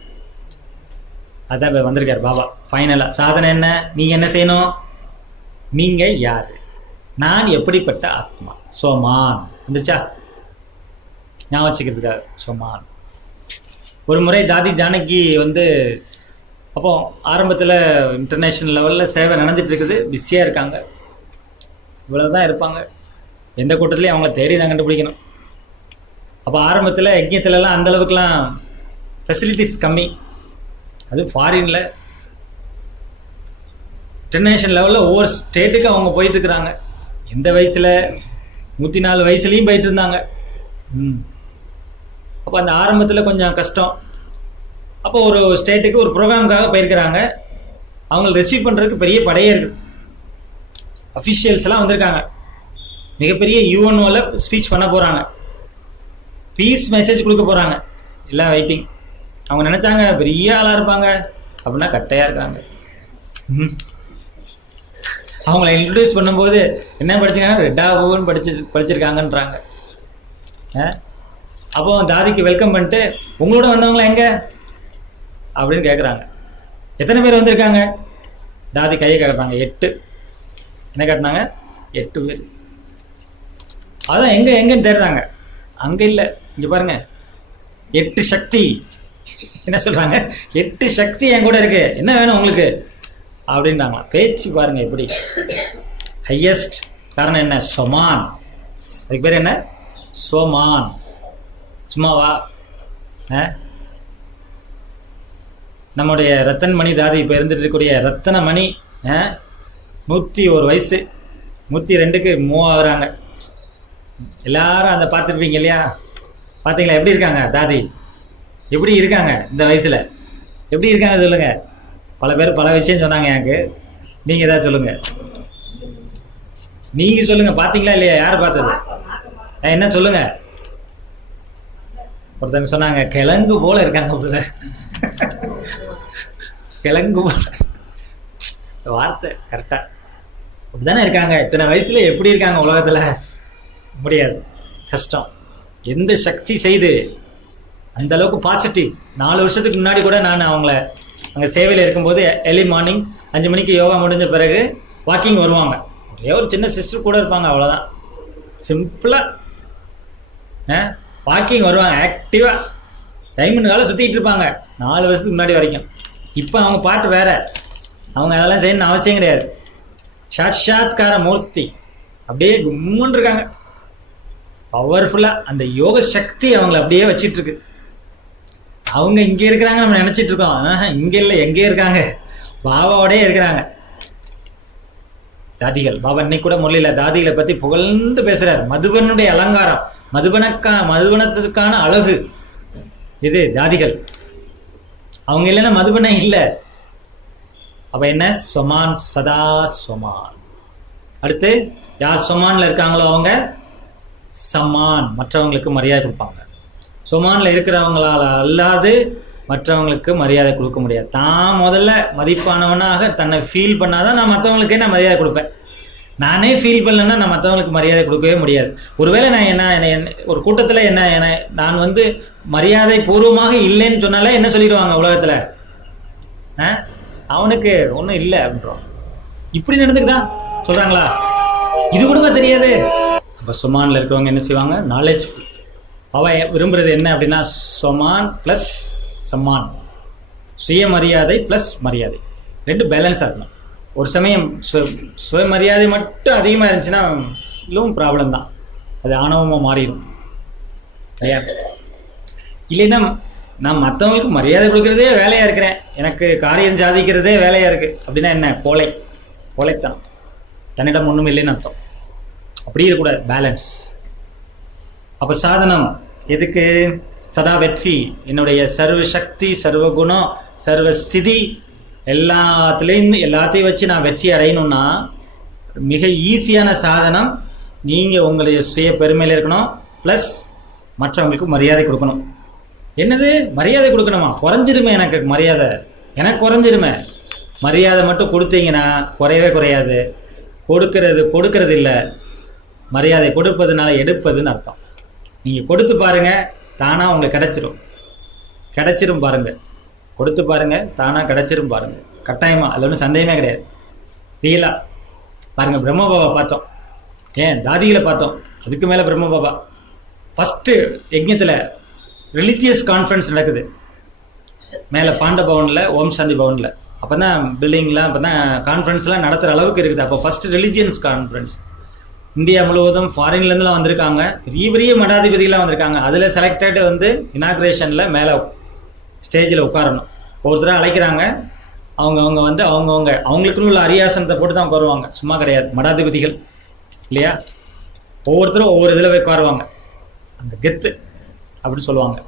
அதான் இப்போ வந்திருக்காரு பாபா ஃபைனலாக. சாதனை என்ன, நீங்க என்ன செய்யணும், நீங்க யாரு, நான் எப்படிப்பட்ட ஆத்மா. சோமான் வந்துச்சா, ஞாபகம் வச்சுக்கிறதுக்காக சோமான். ஒரு முறை தாதி ஜானகி அப்போ ஆரம்பத்தில் இன்டர்நேஷ்னல் லெவலில் சேவை நடந்துட்டு இருக்குது, பிஸியாக இருக்காங்க, இவ்வளவுதான் இருப்பாங்க. எந்த கூட்டத்திலையும் அவங்கள தேடி தான் கண்டுபிடிக்கணும். அப்போ ஆரம்பத்தில் யஜ்யத்துலலாம் அந்த அளவுக்குலாம் ஃபெசிலிட்டிஸ் கம்மி, அது ஃபாரின்ல. இன்டர்நேஷனல் லெவலில் ஒவ்வொரு ஸ்டேட்டுக்கு அவங்க போயிட்டு இருக்கிறாங்க. எந்த வயசில் 104 வயசுலேயும் போயிட்டு இருந்தாங்க. அப்போ அந்த ஆரம்பத்தில் கொஞ்சம் கஷ்டம். அப்போ ஒரு ஸ்டேட்டுக்கு ஒரு ப்ரோக்ராமுக்காக போயிருக்கிறாங்க. அவங்களை ரிசீவ் பண்ணுறதுக்கு பெரிய படையே இருக்குது. அஃபிஷியல்ஸ்லாம் வந்திருக்காங்க. மிகப்பெரிய யூஎன்ஓவில் ஸ்பீச் பண்ண போகிறாங்க. பீஸ் மெசேஜ் கொடுக்க போகிறாங்க. எல்லாம் வெயிட்டிங். அவங்க நினச்சாங்க பெரிய ஆளாக இருப்பாங்க, அப்படின்னா கட்டையாக இருக்காங்க. அவங்கள இன்ட்ரடியூஸ் பண்ணும்போது என்ன படிச்சிருக்காங்க, ரெட்டாவும் படிச்சிருக்காங்கன்றாங்க. அப்போ தாதிக்கு வெல்கம் பண்ணிட்டு உங்களோட வந்தவங்களா எங்க அப்படின்னு கேட்குறாங்க. எத்தனை பேர் வந்திருக்காங்க? தாதி கையை காட்டுறாங்க. 8. என்ன காட்டினாங்க? 8 பேர். அதான் எங்க எங்கன்னு தேடுறாங்க. அங்க இல்லை, இங்க பாருங்க, 8 சக்தி. என்ன சொல்றாங்க? 8 சக்தி என் கூட இருக்கு, என்ன வேணும் உங்களுக்கு அப்படின்றாங்களா. பேச்சு பாருங்க எப்படி. ஹையஸ்ட் காரணம் என்ன? சொமான். அதுக்கு பேர் என்ன? சோமான். சும்மாவா? நம்முடைய ரத்தன்மணி தாதி இப்போ இருந்துட்டு இருக்கக்கூடிய ரத்தனமணி 101 வயசு, 102க்கு மூவ் ஆகுறாங்க. எல்லாரும் அதை பார்த்துருப்பீங்க இல்லையா? பார்த்தீங்களா எப்படி இருக்காங்க தாதி? எப்படி இருக்காங்க இந்த வயசுல? எப்படி இருக்காங்க சொல்லுங்க. பல பேர் பல விஷயம் சொன்னாங்க எனக்கு. நீங்க ஏதாவது சொல்லுங்க. நீங்க சொல்லுங்க, பாத்தீங்களா இல்லையா? யார் பார்த்தது? என்ன சொல்லுங்க. ஒருத்தங்க சொன்னாங்க கிழங்கு போல இருக்காங்க. கிழங்கு போல வார்த்தை கரெக்டா அப்படித்தானே இருக்காங்க. இத்தனை வயசுல எப்படி இருக்காங்க உலகத்துல? முடியாது, கஷ்டம். எந்த சக்தி செய்து அந்த அளவுக்கு பாசிட்டிவ். 4 வருஷத்துக்கு முன்னாடி கூட நான் அவங்கள அங்கே சேவையில் இருக்கும்போது எர்லி மார்னிங் 5 மணிக்கு யோகா முடிஞ்ச பிறகு வாக்கிங் வருவாங்க. ஒரே ஒரு சின்ன சிஸ்டர் கூட இருப்பாங்க, அவ்வளோதான். சிம்பிளாக வாக்கிங் வருவாங்க. ஆக்டிவாக டைமண்ட் சுற்றிட்டு இருப்பாங்க 4 வருஷத்துக்கு முன்னாடி வரைக்கும். இப்போ அவங்க பாட்டு வேற. அவங்க அதெல்லாம் செய்யணும்னு அவசியம் கிடையாது. சாட்சாத்கார மூர்த்தி அப்படியே கும்முன்னு இருக்காங்க. பவர்ஃபுல்லாக அந்த யோக சக்தி அவங்கள அப்படியே வச்சிட்டு இருக்கு. அவங்க இங்கே இருக்கிறாங்க நம்ம நினைச்சிட்டு இருக்கோம். இங்கே இல்லை, எங்கே இருக்காங்க? பாபாவோடய இருக்கிறாங்க தாதிகள். பாபா இன்னைக்கு கூட முரளியில தாதிகளை பத்தி புகழ்ந்து பேசுறாரு. மதுபனுடைய அலங்காரம், மதுபனத்துக்கான அழகு இது தாதிகள். அவங்க இல்லைன்னா மதுபனை இல்லை. அப்ப என்ன? சொமான், சதா சொமான். அடுத்து யார் சொமான்ல இருக்காங்களோ அவங்க சமான், மற்றவங்களுக்கு மரியாதை கொடுப்பாங்க. சொமான்ல இருக்கிறவங்களால அல்லாது மற்றவங்களுக்கு மரியாதை கொடுக்க முடியாது. தான் முதல்ல மதிப்பானவனாக தன்னை ஃபீல் பண்ணாதான் நான் மற்றவங்களுக்கே நான் மரியாதை கொடுப்பேன். நானே ஃபீல் பண்ணலன்னா நான் மற்றவங்களுக்கு மரியாதை கொடுக்கவே முடியாது. ஒருவேளை நான் என்ன ஒரு கூட்டத்தில் என்ன நான் மரியாதை பூர்வமாக இல்லைன்னு சொன்னாலே என்ன சொல்லிடுவாங்க உலகத்தில்? அவனுக்கு ஒன்றும் இல்லை அப்படின்றோம். இப்படி நடந்துக்கிட்டான் சொல்றாங்களா? இது கூட தெரியாது. அப்போ சொமான்ல இருக்கிறவங்க என்ன செய்வாங்க? நாலேஜ்ஃபுல். அவ விரும்புறது என்ன அப்படின்னா சொமான் பிளஸ் சம்மான், சுயமரியாதை பிளஸ் மரியாதை, 2 பேலன்ஸாக இருக்கணும். ஒரு சமயம் சுயமரியாதை மட்டும் அதிகமாக இருந்துச்சுன்னா இன்னும் ப்ராப்ளம் தான். அது ஆணவமாக மாறிடும். இல்லைன்னா நான் மற்றவங்களுக்கு மரியாதை கொடுக்கறதே வேலையாக இருக்கிறேன், எனக்கு காரியம் சாதிக்கிறதே வேலையாக இருக்குது அப்படின்னா என்ன? கோழைத்தான். தன்னிடம் ஒன்றும் இல்லைன்னு அர்த்தம். அப்படி இருக்கக்கூடாது, பேலன்ஸ். அப்போ சாதனம் எதுக்கு? சதா வெற்றி. என்னுடைய சர்வ சக்தி, சர்வ குணம், சர்வ ஸ்திதி எல்லாத்தையும் வச்சு நான் வெற்றி அடையணும்னா மிக ஈஸியான சாதனம். நீங்கள் உங்களுடைய சுய பெருமையில் இருக்கணும், ப்ளஸ் மற்றவங்களுக்கு மரியாதை கொடுக்கணும். என்னது மரியாதை கொடுக்கணுமா? குறைஞ்சிருமே எனக்கு மரியாதை, எனக்கு குறைஞ்சிருமே. மரியாதை மட்டும் கொடுத்தீங்கன்னா குறையவே குறையாது. கொடுக்கறது இல்லை. மரியாதை கொடுப்பதுனால எடுப்பதுன்னு அர்த்தம். நீங்கள் கொடுத்து பாருங்க, தானாக உங்களுக்கு கிடைச்சிரும் பாருங்க. கொடுத்து பாருங்க, தானாக கிடைச்சிரும் பாருங்க. கட்டாயமா, அதில் ஒன்றும் சந்தேகமே கிடையாது. ரியலா பாருங்க. பிரம்ம பாபா பார்த்தோம், ஏன் தாதிகளை பார்த்தோம், அதுக்கு மேலே பிரம்ம பாபா. ஃபர்ஸ்ட் யஜ்ஞத்தில் ரிலிஜியஸ் கான்ஃபரன்ஸ் நடக்குது மேலே பாண்ட பவனில், ஓம் சாந்தி பவனில். அப்போ தான் பில்டிங்லாம் அப்போ தான் கான்ஃபரன்ஸ்லாம் நடத்துகிற அளவுக்கு இருக்குது. அப்போ ஃபர்ஸ்ட் ரிலிஜியன்ஸ் கான்ஃபரன்ஸ். இந்தியா முழுவதும் ஃபாரின்லேருந்துலாம் வந்திருக்காங்க. பெரிய மடாதிபதியெலாம் வந்திருக்காங்க. அதில் செலக்டட் இனாக்ரேஷனில் மேலே ஸ்டேஜில் உட்காரணும். ஒருத்தராக அழைக்கிறாங்க. அவங்க வந்து அவங்களுக்குன்னு உள்ள அரியாசனத்தை போட்டு தான் உட்காருவாங்க, சும்மா கிடையாது. மடாதிபதிகள் இல்லையா, ஒவ்வொருத்தரும் ஒவ்வொரு இதில் போய் உட்காருவாங்க. அந்த கெத்து அப்படின்னு சொல்லுவாங்க.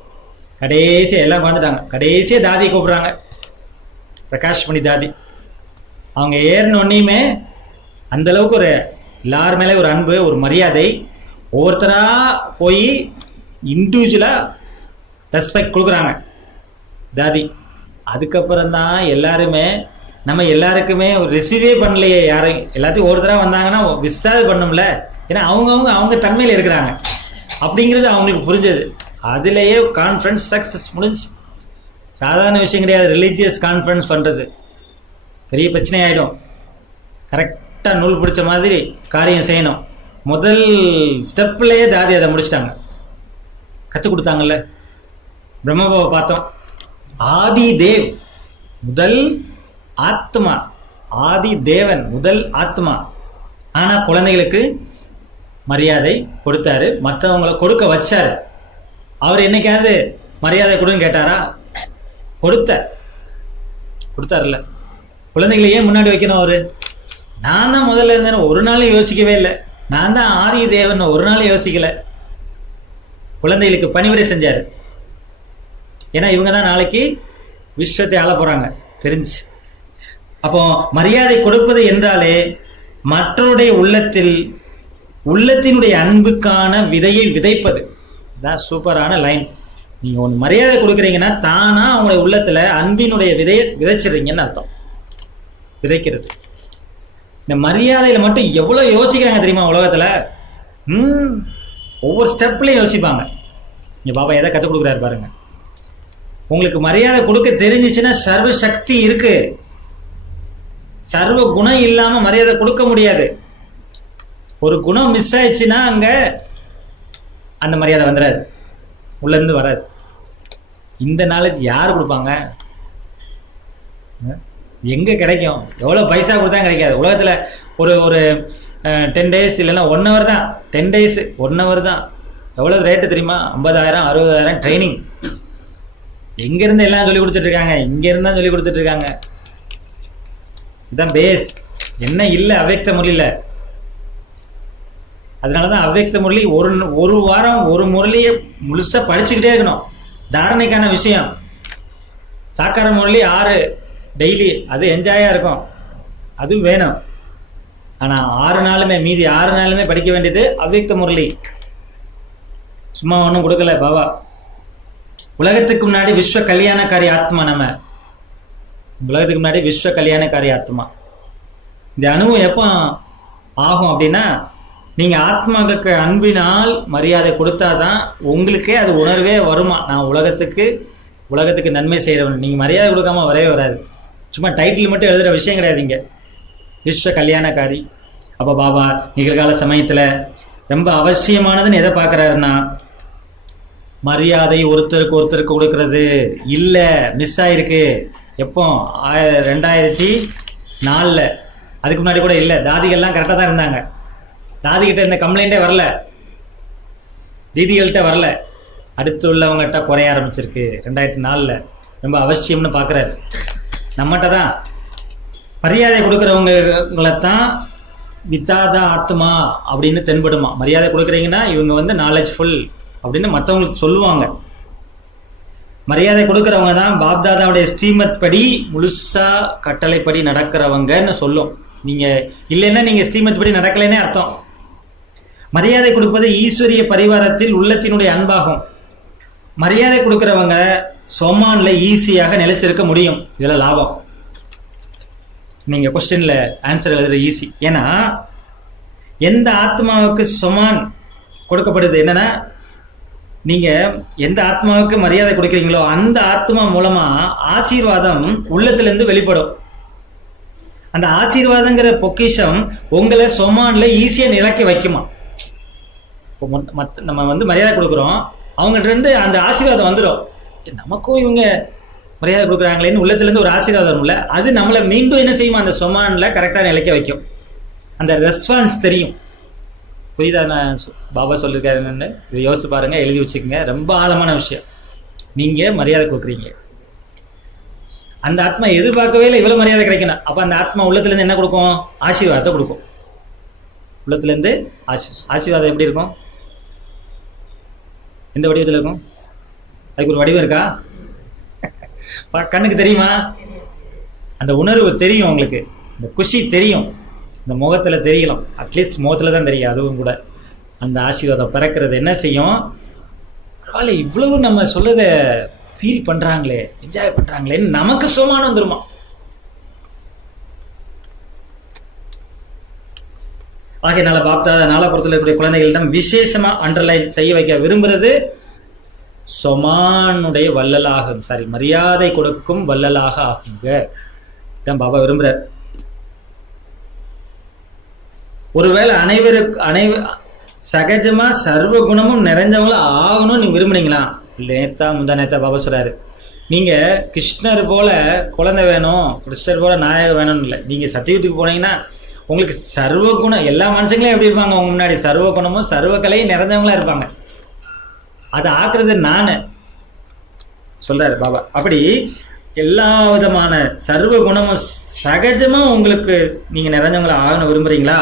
கடைசியாக எல்லாம் வந்துட்டாங்க, கடைசியாக தாதியை கூப்பிட்றாங்க, பிரகாஷ் மணி தாதி. அவங்க ஏறினோன்னையுமே அந்தளவுக்கு ஒரு எல்லார் மேலே ஒரு அன்பு, ஒரு மரியாதை. ஒவ்வொருத்தராக போய் இண்டிவிஜுவலாக ரெஸ்பெக்ட் கொடுக்குறாங்க தாதி. அதுக்கப்புறம் தான் எல்லாருமே, நம்ம எல்லாருக்குமே ரிசீவே பண்ணலையே யாரையும், எல்லாத்தையும் ஒருத்தராக வந்தாங்கன்னா விசாது பண்ணும்ல. ஏன்னா அவங்க தன்மையில் இருக்கிறாங்க அப்படிங்கிறது அவங்களுக்கு புரிஞ்சது. அதுலேயே கான்ஃபரன்ஸ் சக்ஸஸ் முடிஞ்சு. சாதாரண விஷயம் கிடையாது ரிலீஜியஸ் கான்ஃபரன்ஸ் பண்ணுறது, பெரிய பிரச்சனை ஆகிடும். கரெக்டாக நூல் பிடிச்ச மாதிரி காரியம் செய்யணும். முதல் ஸ்டெப்லேயே தாதி அதை முடிச்சிட்டாங்க, கற்றுக் கொடுத்தாங்கல்ல. பிரம்மபாவை பார்த்தோம், ஆதி தேவ் முதல் ஆத்மா, ஆதி தேவன் முதல் ஆத்மா. ஆனால் குழந்தைகளுக்கு மரியாதை கொடுத்தாரு, மற்றவங்களை கொடுக்க வச்சாரு. அவர் என்னைக்காவது மரியாதை கொடுன்னு கேட்டாரா? கொடுத்தாருல்ல. குழந்தைகளை ஏன் முன்னாடி வைக்கணும்? அவரு நான் தான் முதல்ல இருந்தேன்னு ஒரு நாளும் யோசிக்கவே இல்லை. நான் தான் ஆதி தேவன் ஒரு நாளும் யோசிக்கல. குழந்தைகளுக்கு பணிவிடை செஞ்சாரு. ஏன்னா இவங்க தான் நாளைக்கு விஸ்வத்தை ஆள போறாங்க தெரிஞ்சு. அப்போ மரியாதை கொடுப்பது என்றாலே மற்றவருடைய உள்ளத்தினுடைய அன்புக்கான விதையை விதைப்பது. தான் சூப்பரான லைன். நீங்க ஒன்று மரியாதை கொடுக்குறீங்கன்னா தானா அவங்களுடைய உள்ளத்துல அன்பினுடைய விதையை விதைச்சிடுறீங்கன்னு அர்த்தம். விதைக்கிறது. இந்த மரியாதையில மட்டும் எவ்வளவு யோசிக்கிறாங்க தெரியுமா உலகத்துல? ஒவ்வொரு ஸ்டெப்லையும் யோசிப்பாங்க. இங்க பாபா எதை கற்றுக் கொடுக்குறாரு பாருங்க. உங்களுக்கு மரியாதை கொடுக்க தெரிஞ்சிச்சுன்னா சர்வ சக்தி இருக்கு. சர்வ குணம் இல்லாம மரியாதை கொடுக்க முடியாது. ஒரு குணம் மிஸ் ஆயிடுச்சுன்னா அங்க அந்த மரியாதை வந்துடாது, உள்ள இருந்து வராது. இந்த நாலேஜ் யாரு கொடுப்பாங்க? எங்க கிடைக்கும்? எவ்வளவு பைசா கொடுத்தா கிடைக்காது. உலகத்துல ஒரு 10 days இல்லைன்னா 1 hour தான். 10 days 1 hour தான். எவ்வளவு ரேட்டு தெரியுமா? 50,000 60,000 ட்ரைனிங். எங்க இருந்து எல்லாம் சொல்லி கொடுத்துட்டு இருக்காங்க, இங்க இருந்தா சொல்லி கொடுத்துட்டு இருக்காங்க. இதுதான் பேஸ். என்ன இல்லை அவ்யக்த முரளியில. அதனாலதான் அவ்யக்த முரளி ஒரு வாரம் ஒரு முரளியை முழுசா படிச்சுக்கிட்டே இருக்கணும். தாரணைக்கான விஷயம். சாக்கார முரளி 6 டெய்லி, அது என்ஜாயா இருக்கும், அது வேணும். ஆனா 6 நாளுமே மீதி 6 நாளுமே படிக்க வேண்டியது அவ்யக்த முரளி. சும்மா ஒன்றும் கொடுக்கல பாபா. உலகத்துக்கு முன்னாடி விஸ்வ கல்யாணக்காரி ஆத்மா. நம்ம உலகத்துக்கு முன்னாடி விஸ்வ கல்யாணக்காரி ஆத்மா. இந்த அனுபவம் எப்போ ஆகும் அப்படின்னா, நீங்க ஆத்மாவுக்கு அன்பினால் மரியாதை கொடுத்தாதான் உங்களுக்கே அது உணர்வே வருமா. நான் உலகத்துக்கு நன்மை செய்யறவன். நீங்க மரியாதை கொடுக்காம வரவே வராது. சும்மா டைட்டில் மட்டும் எழுதுற விஷயம் கிடையாதுங்க. விஸ்வ கல்யாணக்காரி. அப்ப பாபா நிகழ்கால சமயத்துல ரொம்ப அவசியமானதுன்னு எதை பார்க்கறாருன்னா, மரியாதை ஒருத்தருக்கு கொடுக்கறது இல்ல, மிஸ் ஆயிருக்கு. எப்போ? 2004. அதுக்கு முன்னாடி கூட இல்ல. தாதிகள்லாம் கரெக்டா தான் இருந்தாங்க. தாதிகிட்ட இந்த கம்ப்ளைண்டே வரல, தீதிகள்கிட்ட வரல. அடுத்து உள்ளவங்ககிட்ட குறைய ஆரம்பிச்சிருக்கு 2004. ரொம்ப அவசியம்னு பாக்குறாரு. நம்மகிட்ட தான் மரியாதை கொடுக்கறவங்களைத்தான் வித்தாதா ஆத்மா அப்படின்னு தென்படுமா. மரியாதை கொடுக்குறீங்கன்னா இவங்க வந்து நாலேஜ்ஃபுல் அப்படின்னு மற்றவங்களுக்கு சொல்லுவாங்க. மரியாதை கொடுக்கறவங்க தான் பாப்தாதாவுடைய ஸ்ரீமத் படி முழுசா கட்டளைப்படி நடக்கிறவங்கன்னு சொல்லும். நீங்க இல்லைன்னா நீங்க ஸ்ரீமத் படி நடக்கலைன்னே அர்த்தம். மரியாதை கொடுப்பது ஈஸ்வரிய பரிவாரத்தில் உள்ளத்தினுடைய அன்பாகும். மரியாதை கொடுக்கறவங்க சொமான்ல ஈஸியாக நிலைச்சிருக்க முடியும். இதுல லாபம். நீங்க கொஸ்டின்ல ஆன்சர் எழுதுற ஈஸி. ஏன்னா எந்த ஆத்மாவுக்கு சொமான் கொடுக்கப்படுது என்னன்னா, நீங்க எந்த ஆத்மாவுக்கு மரியாதை கொடுக்குறீங்களோ அந்த ஆத்மா மூலமா ஆசீர்வாதம் உள்ளத்துல இருந்து வெளிப்படும். அந்த ஆசீர்வாதங்கிற பொக்கிஷம் உங்களை சொமான்ல ஈஸியா நிலைக்க வைக்குமா. நம்ம வந்து மரியாதை கொடுக்குறோம், அவங்ககிட்ட இருந்து அந்த ஆசீர்வாதம் வந்துடும். நமக்கும் இவங்க மரியாதை கொடுக்குறாங்களேன்னு உள்ளத்துல இருந்து ஒரு ஆசீர்வாதம் வரும்ல, அது நம்மளை மீண்டும் என்ன செய்யுமா, அந்த சொமான்ல கரெக்டா நிலைக்க வைக்கும். அந்த ரெஸ்பான்ஸ் தெரியும். புரியுதா நான் பாபா சொல்லியிருக்காரு என்னன்னு? இதை யோசிச்சு பாருங்க, எழுதி வச்சுக்கோங்க. ரொம்ப ஆழமான விஷயம். நீங்க மரியாதை கொடுக்குறீங்க, அந்த ஆத்மா எதிர்பார்க்கவே இல்லை இவ்வளவு மரியாதை கிடைக்கணும். அப்ப அந்த ஆத்மா உள்ளத்துல இருந்து என்ன கொடுக்கும்? ஆசீர்வாதத்தை கொடுக்கும். உள்ளத்துல இருந்து ஆசீர்வாதம் எப்படி இருக்கும்? எந்த வடிவத்தில் இருக்கும்? அதுக்கு ஒரு வடிவம் இருக்கா? கண்ணுக்கு தெரியுமா? அந்த உணர்வு தெரியும் உங்களுக்கு, இந்த குஷி தெரியும், இந்த முகத்துல தெரியலாம். அட்லீஸ்ட் முகத்துல தான் தெரியும். அதுவும் கூட அந்த ஆசீர்வாதம் பிறக்கிறது என்ன செய்யும்? பரவாயில்ல, இவ்வளவு நம்ம சொல்லத ஃபீல் பண்றாங்களே, என்ஜாய் பண்றாங்களேன்னு நமக்கு சுகமான வந்துருமா? ஆகையினால பாப்தாத நாலாபுரத்தில் இருக்கக்கூடிய குழந்தைகளிடம் விசேஷமா அண்டர்லைன் செய்ய வைக்க விரும்புறது சொமானுடைய வள்ளலாக, மரியாதை கொடுக்கும் வள்ளலாக ஆகுங்க. இதான் பாபா விரும்புறார். ஒருவேளை சகஜமா சர்வ குணமும் நிறைஞ்சவங்கள ஆகணும்னு நீங்க விரும்புனீங்களா? நேத்தா முந்தா நேத்தா பாபா சொல்றாரு, நீங்க கிருஷ்ணர் போல குழந்தை வேணும், கிருஷ்ணர் போல நாயகம் வேணும்னு இல்லை. நீங்க சத்தியத்துக்கு போனீங்கன்னா உங்களுக்கு சர்வ குணம், எல்லா மனுஷங்களும் எப்படி இருப்பாங்க உங்க முன்னாடி? சர்வ குணமும் சர்வ கலையும் நிறைஞ்சவங்களா இருப்பாங்க. அதை ஆக்குறது நானு சொல்றாரு பாபா. அப்படி எல்லா விதமான சர்வ குணமும் சகஜமா உங்களுக்கு நீங்க நிறைஞ்சவங்கள ஆகணும் விரும்புறீங்களா?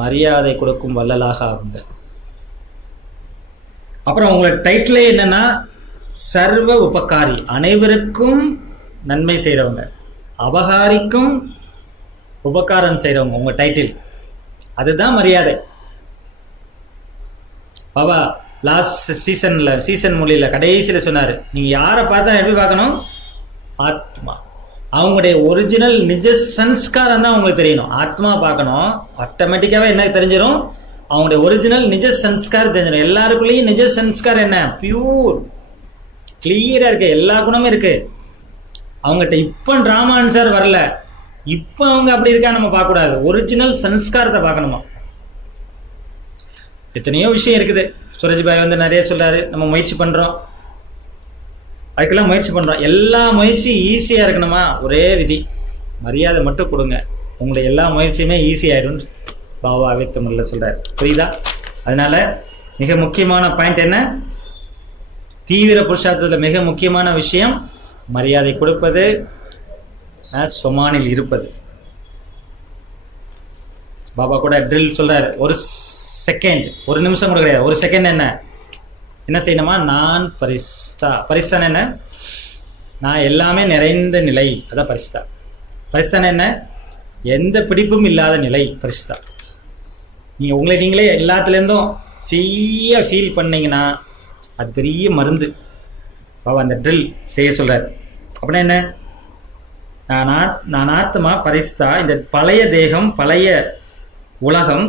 மரியாதை கொடுக்கும் வள்ளலாக ஆகுங்க. அப்புறம் உங்களோட டைட்டிலே என்னன்னா சர்வ உபகாரி, அனைவருக்கும் நன்மை செய்யறவங்க, அபகாரிக்கும் உபகாரம் செய்யறவங்க உங்க டைட்டில். அதுதான் மரியாதை. பாபா லாஸ்ட் சீசன் மொழியில கடைசியில சொன்னாரு, நீங்க யாரை பார்த்தா எப்படி பார்க்கணும்? ஆத்மா. அவங்களுடைய ஒரிஜினல் நிஜ சன்ஸ்காரம் தான் உங்களுக்கு தெரியணும். ஆத்மா பார்க்கணும், ஆட்டோமேட்டிக்காவே என்ன தெரிஞ்சிடும்? அவங்களுடைய ஒரிஜினல் நிஜ சன்ஸ்காரம் தெரிஞ்சிடும். எல்லாருக்குள்ளேயும் நிஜ சன்ஸ்காரம் என்ன? பியூர், கிளியரா இருக்கு, எல்லா குணமும் இருக்கு அவங்ககிட்ட. இப்ப டிராமா ஆன்சர் வரல, இப்ப அவங்க அப்படி இருக்கா நம்ம பார்க்க கூடாது. ஒரிஜினல் சன்ஸ்காரத்தை பார்க்கணுமா? எத்தனையோ விஷயம் இருக்குது. சுரஜ்பாய் நிறைய சொல்றாரு, நம்ம முயற்சி பண்றோம், அதுக்கெல்லாம் முயற்சி பண்றோம். எல்லா முயற்சியும் ஈஸியா இருக்கணுமா? ஒரே விதி, மரியாதை மட்டும் கொடுங்க, உங்களை எல்லா முயற்சியுமே ஈஸி ஆயிடும் பாபா அவ்யக்தமில்ல சொல்றாரு. புரியுதா? அதனால மிக முக்கியமான பாயிண்ட் என்ன? தீவிர புருஷார்த்தத்துல மிக முக்கியமான விஷயம் மரியாதை கொடுப்பது, சொமானில் இருப்பது. பாபா கூட ட்ரில் சொல்றாரு, ஒரு செகண்ட், ஒரு நிமிஷம் கூட கிடையாது, ஒரு செகண்ட் என்ன செய்யணுமா? நான் பரிஸ்தா. பரிஸ்தான் என்ன? நான் எல்லாமே நிறைந்த நிலை, அதான் பரிஸ்தா. பரிஸ்தான் என்ன? எந்த பிடிப்பும் இல்லாத நிலை பரிஸ்தா. நீங்க உங்களை நீங்களே எல்லாத்துலேருந்தும் ஃப்ரீயா ஃபீல் பண்ணீங்கன்னா அது பெரிய மருந்து. பாபா அந்த ட்ரில் செய்ய சொல்றாரு. அப்படின்னா என்ன? நான் ஆத்மா பரிஸ்தா, இந்த பழைய தேகம், பழைய உலகம்,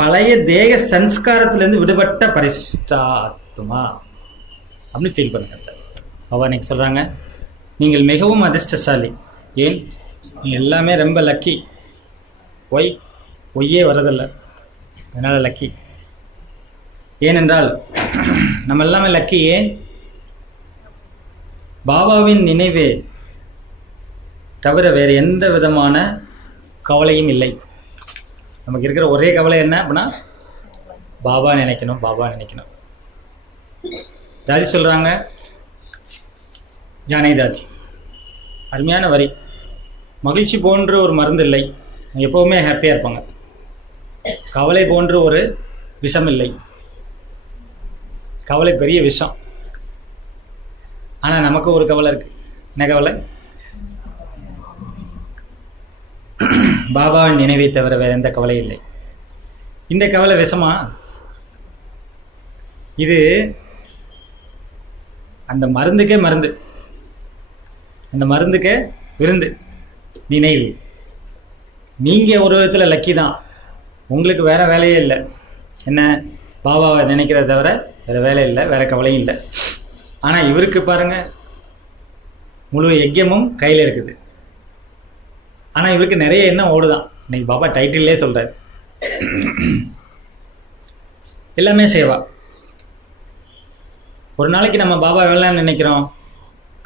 பழைய தேக சன்ஸ்காரத்திலிருந்து விடுபட்ட பரிஸ்தா ஆத்மா அப்படின்னு ஃபீல் பண்ணுங்க. பாபா இன்னைக்கு சொல்றாங்க, நீங்கள் மிகவும் அதிர்ஷ்டசாலி. ஏன்? நீங்கள் எல்லாமே ரொம்ப லக்கி. ஒய்யே வரதில்லை, அதனால லக்கி. ஏனென்றால் நம்ம எல்லாமே லக்கி. ஏன்? பாபாவின் நினைவே தவிர வேறு எந்த விதமான கவலையும் இல்லை. நமக்கு இருக்கிற ஒரே கவலை என்ன அப்படின்னா பாபா நினைக்கணும், பாபா நினைக்கணும். தாதி சொல்றாங்க, ஜானகி தாதி, அருமையான வரி, மகிழ்ச்சி போன்ற ஒரு மருந்து இல்லை, எப்பவுமே ஹாப்பியா இருப்பாங்க. கவலை போன்ற ஒரு விஷம் இல்லை. கவலை பெரிய விஷம். ஆனா நமக்கு ஒரு கவலை இருக்கு. என்ன கவலை? பாபாவின் நினைவை தவிர வேற எந்த கவலை இல்லை. இந்த கவலை விஷமா? இது அந்த மருந்துக்கே மருந்து, அந்த மருந்துக்கே விருந்து. நினைவு. நீங்க ஒரு விதத்துல லக்கி தான், உங்களுக்கு வேற வேலையே இல்லை. என்ன? பாபாவை நினைக்கிறத தவிர வேற வேலை இல்லை, வேற கவலையும் இல்லை. ஆனா இவருக்கு பாருங்க, முழு யஜ்யமும் கையில இருக்குது. ஆனா இவருக்கு நிறைய எண்ணம் ஓடுதான். இன்னைக்கு பாபா டைட்டிலே சொல்றாரு, எல்லாமே சேவா. ஒரு நாளைக்கு நம்ம பாபா எவ்வளோ நினைக்கிறோம்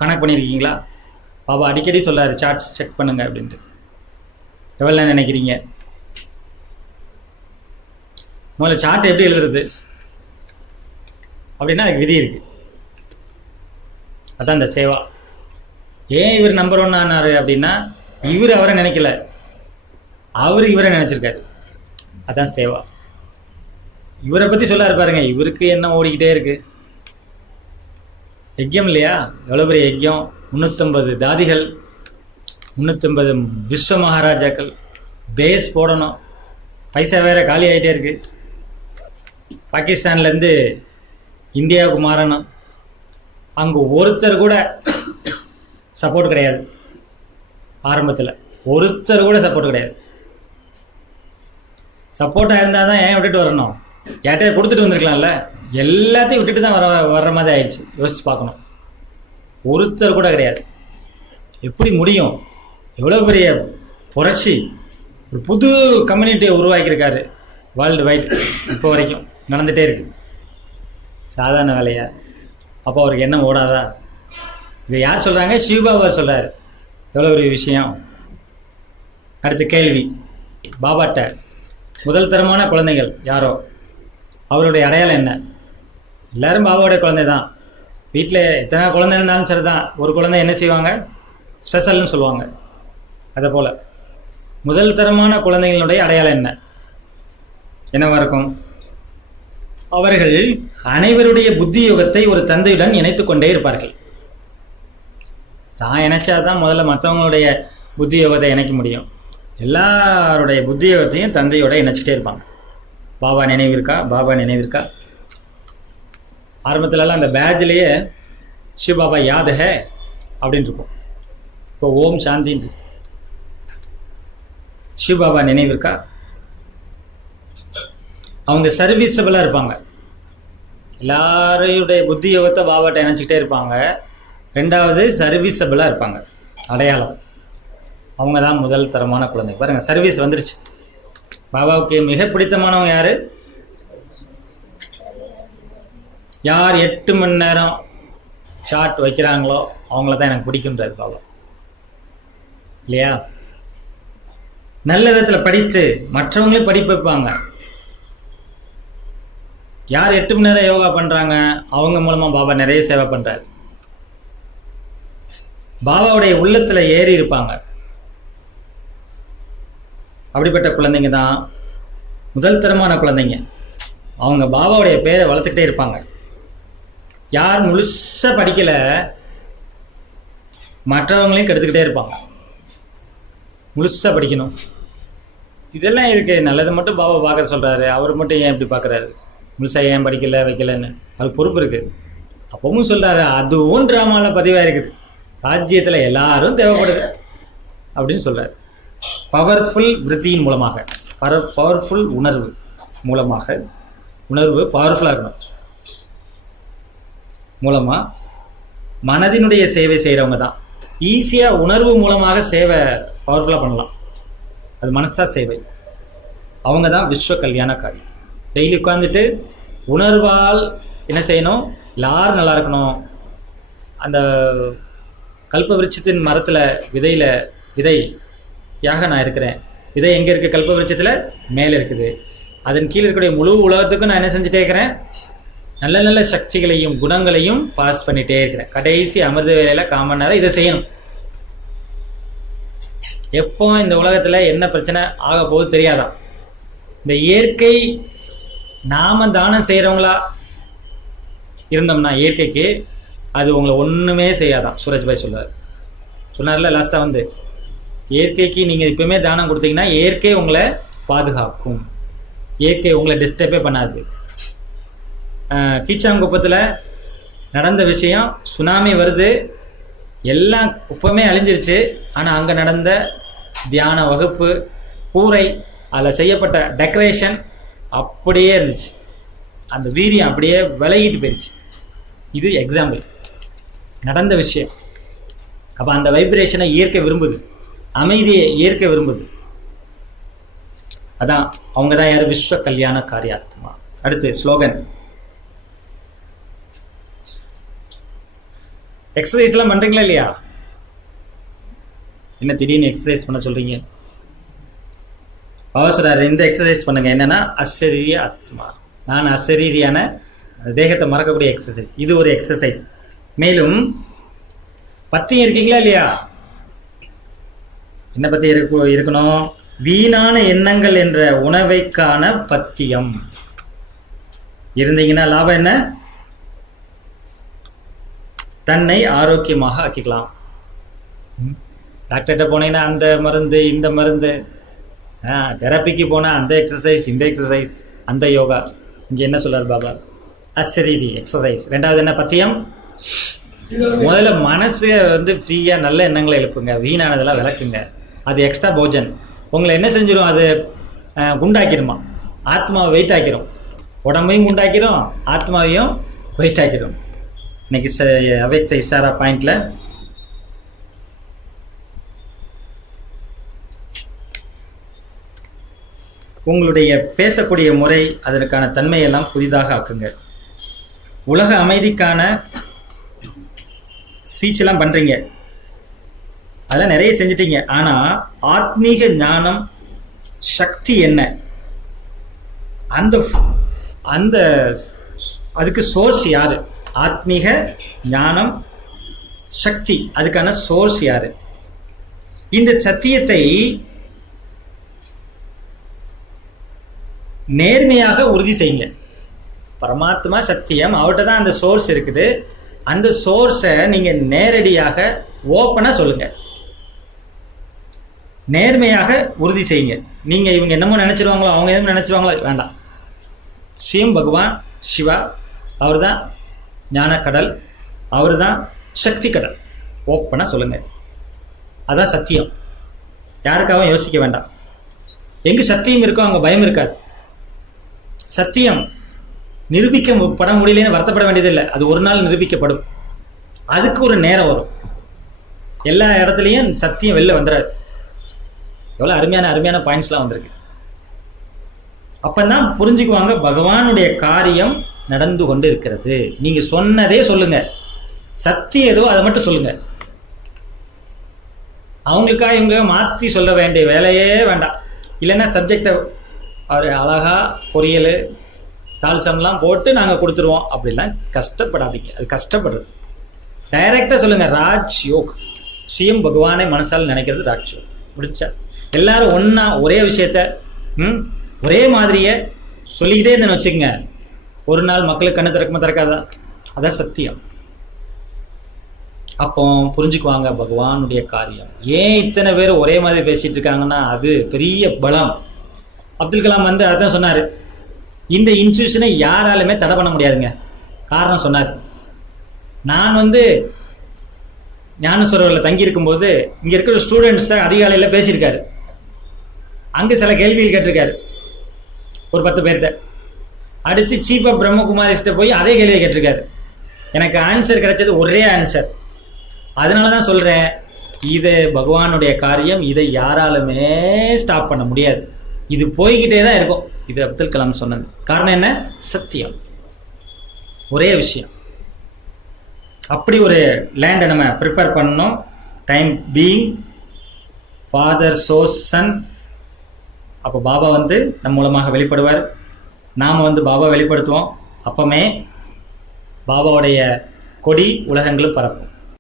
கணக்கு பண்ணியிருக்கீங்களா? பாபா அடிக்கடி சொல்றாரு, சார்ட்ஸ் செக் பண்ணுங்க அப்படின்ட்டு. எவ்வளோ நினைக்கிறீங்க? முதல்ல சார்ட் எப்படி எழுதுறது அப்படின்னா அதுக்கு விதி இருக்கு. அதான் இந்த சேவா. ஏன் இவர் நம்பர் 1 ஆனாரு அப்படின்னா, இவர் அவரை நினைக்கல, அவரு இவரை நினைச்சிருக்காரு. அதான் சேவா. இவரை பத்தி சொல்லாரு பாருங்க, இவருக்கு என்ன ஓடிக்கிட்டே இருக்கு. யஜ்யம் இல்லையா, எவ்வளவு பெரிய யஜ்யம், 350 தாதிகள், 350 விஸ்வ மகாராஜாக்கள், பேஸ் போடணும், பைசா வேற காலி ஆகிட்டே இருக்கு. பாகிஸ்தான்லேருந்து இந்தியாவுக்கு மாறணும், அங்கே ஒருத்தர் கூட சப்போர்ட் கிடையாது. ஆரம்பத்தில் ஒருத்தர் கூட சப்போர்ட் கிடையாது. சப்போர்ட்டாக இருந்தால் தான் ஏன் விட்டுட்டு வரணும், யார்கிட்ட கொடுத்துட்டு வந்திருக்கலாம்ல. எல்லாத்தையும் விட்டுட்டு தான் வர்ற மாதிரி ஆயிடுச்சு. யோசிச்சு பார்க்கணும், ஒருத்தர் கூட கிடையாது. எப்படி முடியும்? எவ்வளோ பெரிய புரட்சி, ஒரு புது கம்யூனிட்டியை உருவாக்கியிருக்காரு வேர்ல்டு வைட். இப்போ வரைக்கும் நடந்துகிட்டே இருக்கு. சாதாரண வேலையா? அப்போ அவருக்கு என்ன ஓடாதா? இதை யார் சொல்கிறாங்க? சிவபாபா சொல்கிறார். எவ்வளோ பெரிய விஷயம். அடுத்த கேள்வி, பாபாட்ட முதல் தரமான குழந்தைகள் யாரோ, அவருடைய அடையாளம் என்ன? எல்லாரும் பாபாவுடைய குழந்தை தான். வீட்டில் எத்தனை குழந்தை இருந்தாலும் சரி தான், ஒரு குழந்தை என்ன செய்வாங்க? ஸ்பெஷல்னு சொல்லுவாங்க. அதை போல் முதல் தரமான குழந்தைகளுடைய அடையாளம் என்ன? என்னவா இருக்கும்? அவர்கள் அனைவருடைய புத்தி யோகத்தை ஒரு தந்தையுடன் இணைத்து கொண்டே இருப்பார்கள். தான் இணைச்சாதான் முதல்ல மற்றவங்களுடைய புத்தி யோகத்தை இணைக்க முடியும். எல்லாருடைய புத்தி யோகத்தையும் தந்தையோட இணைச்சிட்டே இருப்பாங்க. பாபா நினைவிருக்கா, பாபா நினைவிருக்கா. ஆரம்பத்துலலாம் அந்த பேட்ஜ்லேயே சிவபாபா யாத் ஹே அப்படின்னு இருக்கும். இப்போ ஓம் சாந்தின்னு சிவபாபா நினைவிருக்கா. அவங்க சர்வீஸபிளாக இருப்பாங்க. எல்லாரையுடைய புத்தி யோகத்தை பாபாட்ட இணைச்சிக்கிட்டே இருப்பாங்க. ரெண்டாவது சர்வீஸபிளாக இருப்பாங்க. அடையாளம், அவங்க தான் முதல் தரமான குழந்தை. பாருங்க, சர்வீஸ் வந்துருச்சு. பாபாவுக்கு மிக பிடித்தமானவங்க யாரு? யார் 8 மணி நேரம் ஷார்ட் வைக்கிறாங்களோ அவங்கள தான் எனக்கு பிடிக்குன்றாரு பாபா, இல்லையா? நல்ல விதத்தில் படித்து மற்றவங்களையும் படிப்பு வைப்பாங்க. யார் 8 மணி நேரம் யோகா பண்றாங்க அவங்க மூலமா பாபா நிறைய சேவை பண்றாரு. பாபாவுடைய உள்ளத்துல ஏறி இருப்பாங்க. அப்படிப்பட்ட குழந்தைங்க தான் முதல் தரமான குழந்தைங்க. அவங்க பாபாவுடைய பேரை வளர்த்துக்கிட்டே இருப்பாங்க. யார் முழுசா படிக்கல மற்றவங்களையும் கெடுத்துக்கிட்டே இருப்பாங்க. முழுசா படிக்கணும். இதெல்லாம் இருக்கு. நல்லது மட்டும் பாபா பார்க்க சொல்றாரு, அவர் மட்டும் ஏன் இப்படி பார்க்கறாரு? முழுசா ஏன் படிக்கல வைக்கலன்னு அவருக்கு பொறுப்பு இருக்கு. அப்பவும் சொல்றாரு, அதுவும் டிராமால பதிவா இருக்குது, ராஜ்யத்துல எல்லாரும் தேவைப்படுது அப்படின்னு சொல்றாரு. பவர்ஃபுல் விருத்தியின் மூலமாக, பவர்ஃபுல் உணர்வு மூலமாக, உணர்வு பவர்ஃபுல்லா இருக்கணும் மூலமா மனதினுடைய சேவை செய்யறவங்க தான் ஈஸியா உணர்வு மூலமாக சேவை பவர்ஃபுல்லா பண்ணலாம். அது மனசா சேவை. அவங்க தான் விஸ்வ கல்யாணக்காரி. டெய்லி உட்காந்துட்டு உணர்வால் என்ன செய்யணும்? எல்லாரும் நல்லா இருக்கணும். அந்த கல்ப விருட்சத்தின் மரத்துல விதையில விதையாக நான் இருக்கிறேன். விதை எங்க இருக்கு? கல்ப விருட்சத்துல மேல இருக்குது. அதன் கீழே இருக்கக்கூடிய முழு உலகத்துக்கும் நான் என்ன செஞ்சுட்டே இருக்கிறேன்? நல்ல நல்ல சக்திகளையும் குணங்களையும் பாஸ் பண்ணிட்டே இருக்கிறேன். கடைசி அமிர்த வேலையில காமன் நேரம் இதை செய்யணும். எப்போ இந்த உலகத்துல என்ன பிரச்சனை ஆக போகுது தெரியாதான். இந்த இயற்கை நாம தானம் செய்யறவங்களா இருந்தோம்னா இயற்கைக்கு அது உங்களை ஒண்ணுமே செய்யாதான். சூரஜ் பாய் சொன்னார்ல லாஸ்டா வந்து, இயற்கைக்கு நீங்க இப்பவுமே தானம் கொடுத்தீங்கன்னா இயற்கை உங்களை பாதுகாக்கும், இயற்கை உங்களை டிஸ்டர்பே பண்ணாது. கீச்சாங்குப்பத்துல நடந்த விஷயம், சுனாமி வருது, எல்லாம் குப்பமே அழிஞ்சிருச்சு. ஆனா அங்க நடந்த தியான வகுப்பு, கூரை, அதில் செய்யப்பட்ட டெக்கரேஷன் அப்படியே இருந்துச்சு. அந்த வீரியம் அப்படியே விலகிட்டு போயிடுச்சு. இது எக்ஸாம்பிள், நடந்த விஷயம். அப்ப அந்த வைப்ரேஷனை இயற்கை விரும்புது, அமைதியை இயற்கை விரும்புது. அதான் அவங்க தான் யாரு? விஸ்வ கல்யாண காரியாத்மா. அடுத்து ஸ்லோகன். எக்ஸசைஸ் எல்லாம் பண்றீங்களா இல்லையா? என்ன திடீர்னு எக்ஸசைஸ் பண்ண சொல்றீங்க? அவசராரு இந்த எக்ஸசைஸ் பண்ணுங்க. என்னன்னா அசரீரிய ஆத்மா, நான் அசரீரியான தேகத்தை மறக்கக்கூடிய எக்ஸசைஸ். இது ஒரு எக்ஸசைஸ். மேலும் பத்தியம் இருக்கீங்களா இல்லையா? என்ன பத்தி இருக்கணும்? வீணான எண்ணங்கள் என்ற உணவைக்கான பத்தியம் இருந்தீங்கன்னா லாபம் என்ன? தன்னை ஆரோக்கியமாக ஆக்கிக்கலாம். டாக்டர்கிட்ட போனீங்கன்னா அந்த மருந்து இந்த மருந்து, தெரப்பிக்கு போனா அந்த எக்ஸசைஸ் இந்த எக்ஸசைஸ், அந்த யோகா. இங்க என்ன சொல்றாரு பாபா? அசரீரி எக்ஸசைஸ். ரெண்டாவது என்ன? பத்தியம். முதல்ல மனசு ஃப்ரீயா நல்ல எண்ணங்களை எழுப்புங்க, வீணானதெல்லாம் விளக்குங்க. அது எக்ஸ்ட்ரா போஜன் உங்களை என்ன செஞ்சிடும்? அது குண்டாக்கிடுமா? ஆத்மாவை வெயிட் ஆக்கிடும். உடம்பையும் குண்டாக்கிடும், ஆத்மாவையும் வெயிட் ஆக்கிடும். இன்னைக்கு அவைத்த இசாரா பாயிண்ட்ல உங்களுடைய பேசக்கூடிய முறை, அதற்கான தன்மையெல்லாம் புதிதாக ஆக்குங்க. உலக அமைதிக்கான ஸ்பீச் எல்லாம் பண்றீங்க, அதெல்லாம் நிறைய செஞ்சிட்டீங்க. ஆனா ஆத்மீக ஞானம் சக்தி என்ன, அந்த அதுக்கு சோர்ஸ் யாரு? ஆத்மீக ஞானம் சக்தி, அதுக்கான சோர்ஸ் யாரு? இந்த சத்தியத்தை நேர்மையாக உறுதி செய்யுங்க. பரமாத்மா சத்தியம், அவர்கிட்ட தான் அந்த சோர்ஸ் இருக்குது. அந்த சோர்ஸை நீங்க நேரடியாக ஓப்பனா சொல்லுங்க, நேர்மையாக உறுதி செய்யுங்க. நீங்க இவங்க என்னமோ நினைச்சிருவாங்களோ, அவங்க எதுவும் நினைச்சிருவாங்களோ, வேண்டாம். ஸ்ரீம் பகவான் சிவா அவர் தான் ஞானக்கடல், அவர் தான் சக்தி கடல். ஓப்பனா சொல்லுங்க, அதான் சத்தியம். யாருக்காகவும் யோசிக்க வேண்டாம். எங்க சத்தியம் இருக்கோ அங்க பயம் இருக்காது. சத்தியம் நிரூபிக்கப்பட முடியலன்னு வருத்தப்பட வேண்டியதில்லை. அது ஒரு நாள் நிரூபிக்கப்படும். அதுக்கு ஒரு நேரம் வரும். எல்லா இடத்துலையும் சத்தியம் வெளில வந்துடாது. எவ்வளவு அருமையான பாயிண்ட்ஸ்லாம் வந்திருக்கு. அப்பதான் புரிஞ்சுக்குவாங்க பகவானுடைய காரியம் நடந்து கொண்டு இருக்கிறது. நீங்க சொன்னதே சொல்லுங்க, சத்தியம் ஏதோ அதை மட்டும் சொல்லுங்க. அவங்களுக்கா இவங்க மாற்றி சொல்ல வேண்டிய வேலையே வேண்டாம். இல்லைன்னா சப்ஜெக்டை அவர் அழகா பொரியல் தால்சம்லாம் போட்டு நாங்கள் கொடுத்துருவோம் அப்படிலாம் கஷ்டப்படாதீங்க. அது கஷ்டப்படுறது. டைரக்டா சொல்லுங்க, ராஜ் யோக். சிஎம் பகவானை மனசால் நினைக்கிறது ராஜ் யோக். முடிச்சா எல்லாரும் ஒன்னா ஒரே விஷயத்த ஒரே மாதிரியே சொல்லிக்கிட்டே இருந்தேன்னு வச்சுக்கோங்க, ஒரு நாள் மக்களுக்கு கண்ணு திறக்குமா திறக்காதான்? அதான் சத்தியம். அப்போ புரிஞ்சுக்குவாங்க பகவானுடைய காரியம். ஏன் இத்தனை பேர் ஒரே மாதிரி பேசிட்டு இருக்காங்கன்னா அது பெரிய பலம். அப்துல் கலாம் அதான் சொன்னாரு, இந்த இன்ஸ்டிடியூஷனை யாராலுமே தடை பண்ண முடியாதுங்க. காரணம் சொன்னார், நான் ஞானசரோவரில் தங்கி இருக்கும்போது இங்க இருக்கிற ஸ்டூடெண்ட்ஸ் தான் அதிகாலையில் பேசியிருக்காரு. அங்க சில கேள்விகள் கேட்டிருக்காரு ஒரு 10 பேர்கிட்ட. அடுத்து சீஃப் ஆஃப் பிரம்மகுமாரிஸ்ட போய் அதே கேள்வியை கேட்டிருக்காரு. எனக்கு ஆன்சர் கிடைச்சது ஒரே ஆன்சர். அதனாலதான் சொல்றேன், இது பகவானுடைய காரியம், இதை யாராலுமே ஸ்டாப் பண்ண முடியாது. இது போய்கிட்டே தான் இருக்கும். இது அப்துல் கலாம் சொன்னது. காரணம் என்ன? சத்தியம், ஒரே விஷயம். அப்படி ஒரு லேண்டை நம்ம ப்ரிப்பேர் பண்ணணும். Time being father source son. அப்போ பாபா நம் மூலமாக வெளிப்படுவார், நாம் பாபா வெளிப்படுத்துவோம். அப்பமே பாபாவுடைய கொடி உலகங்களும் பரப்பும்.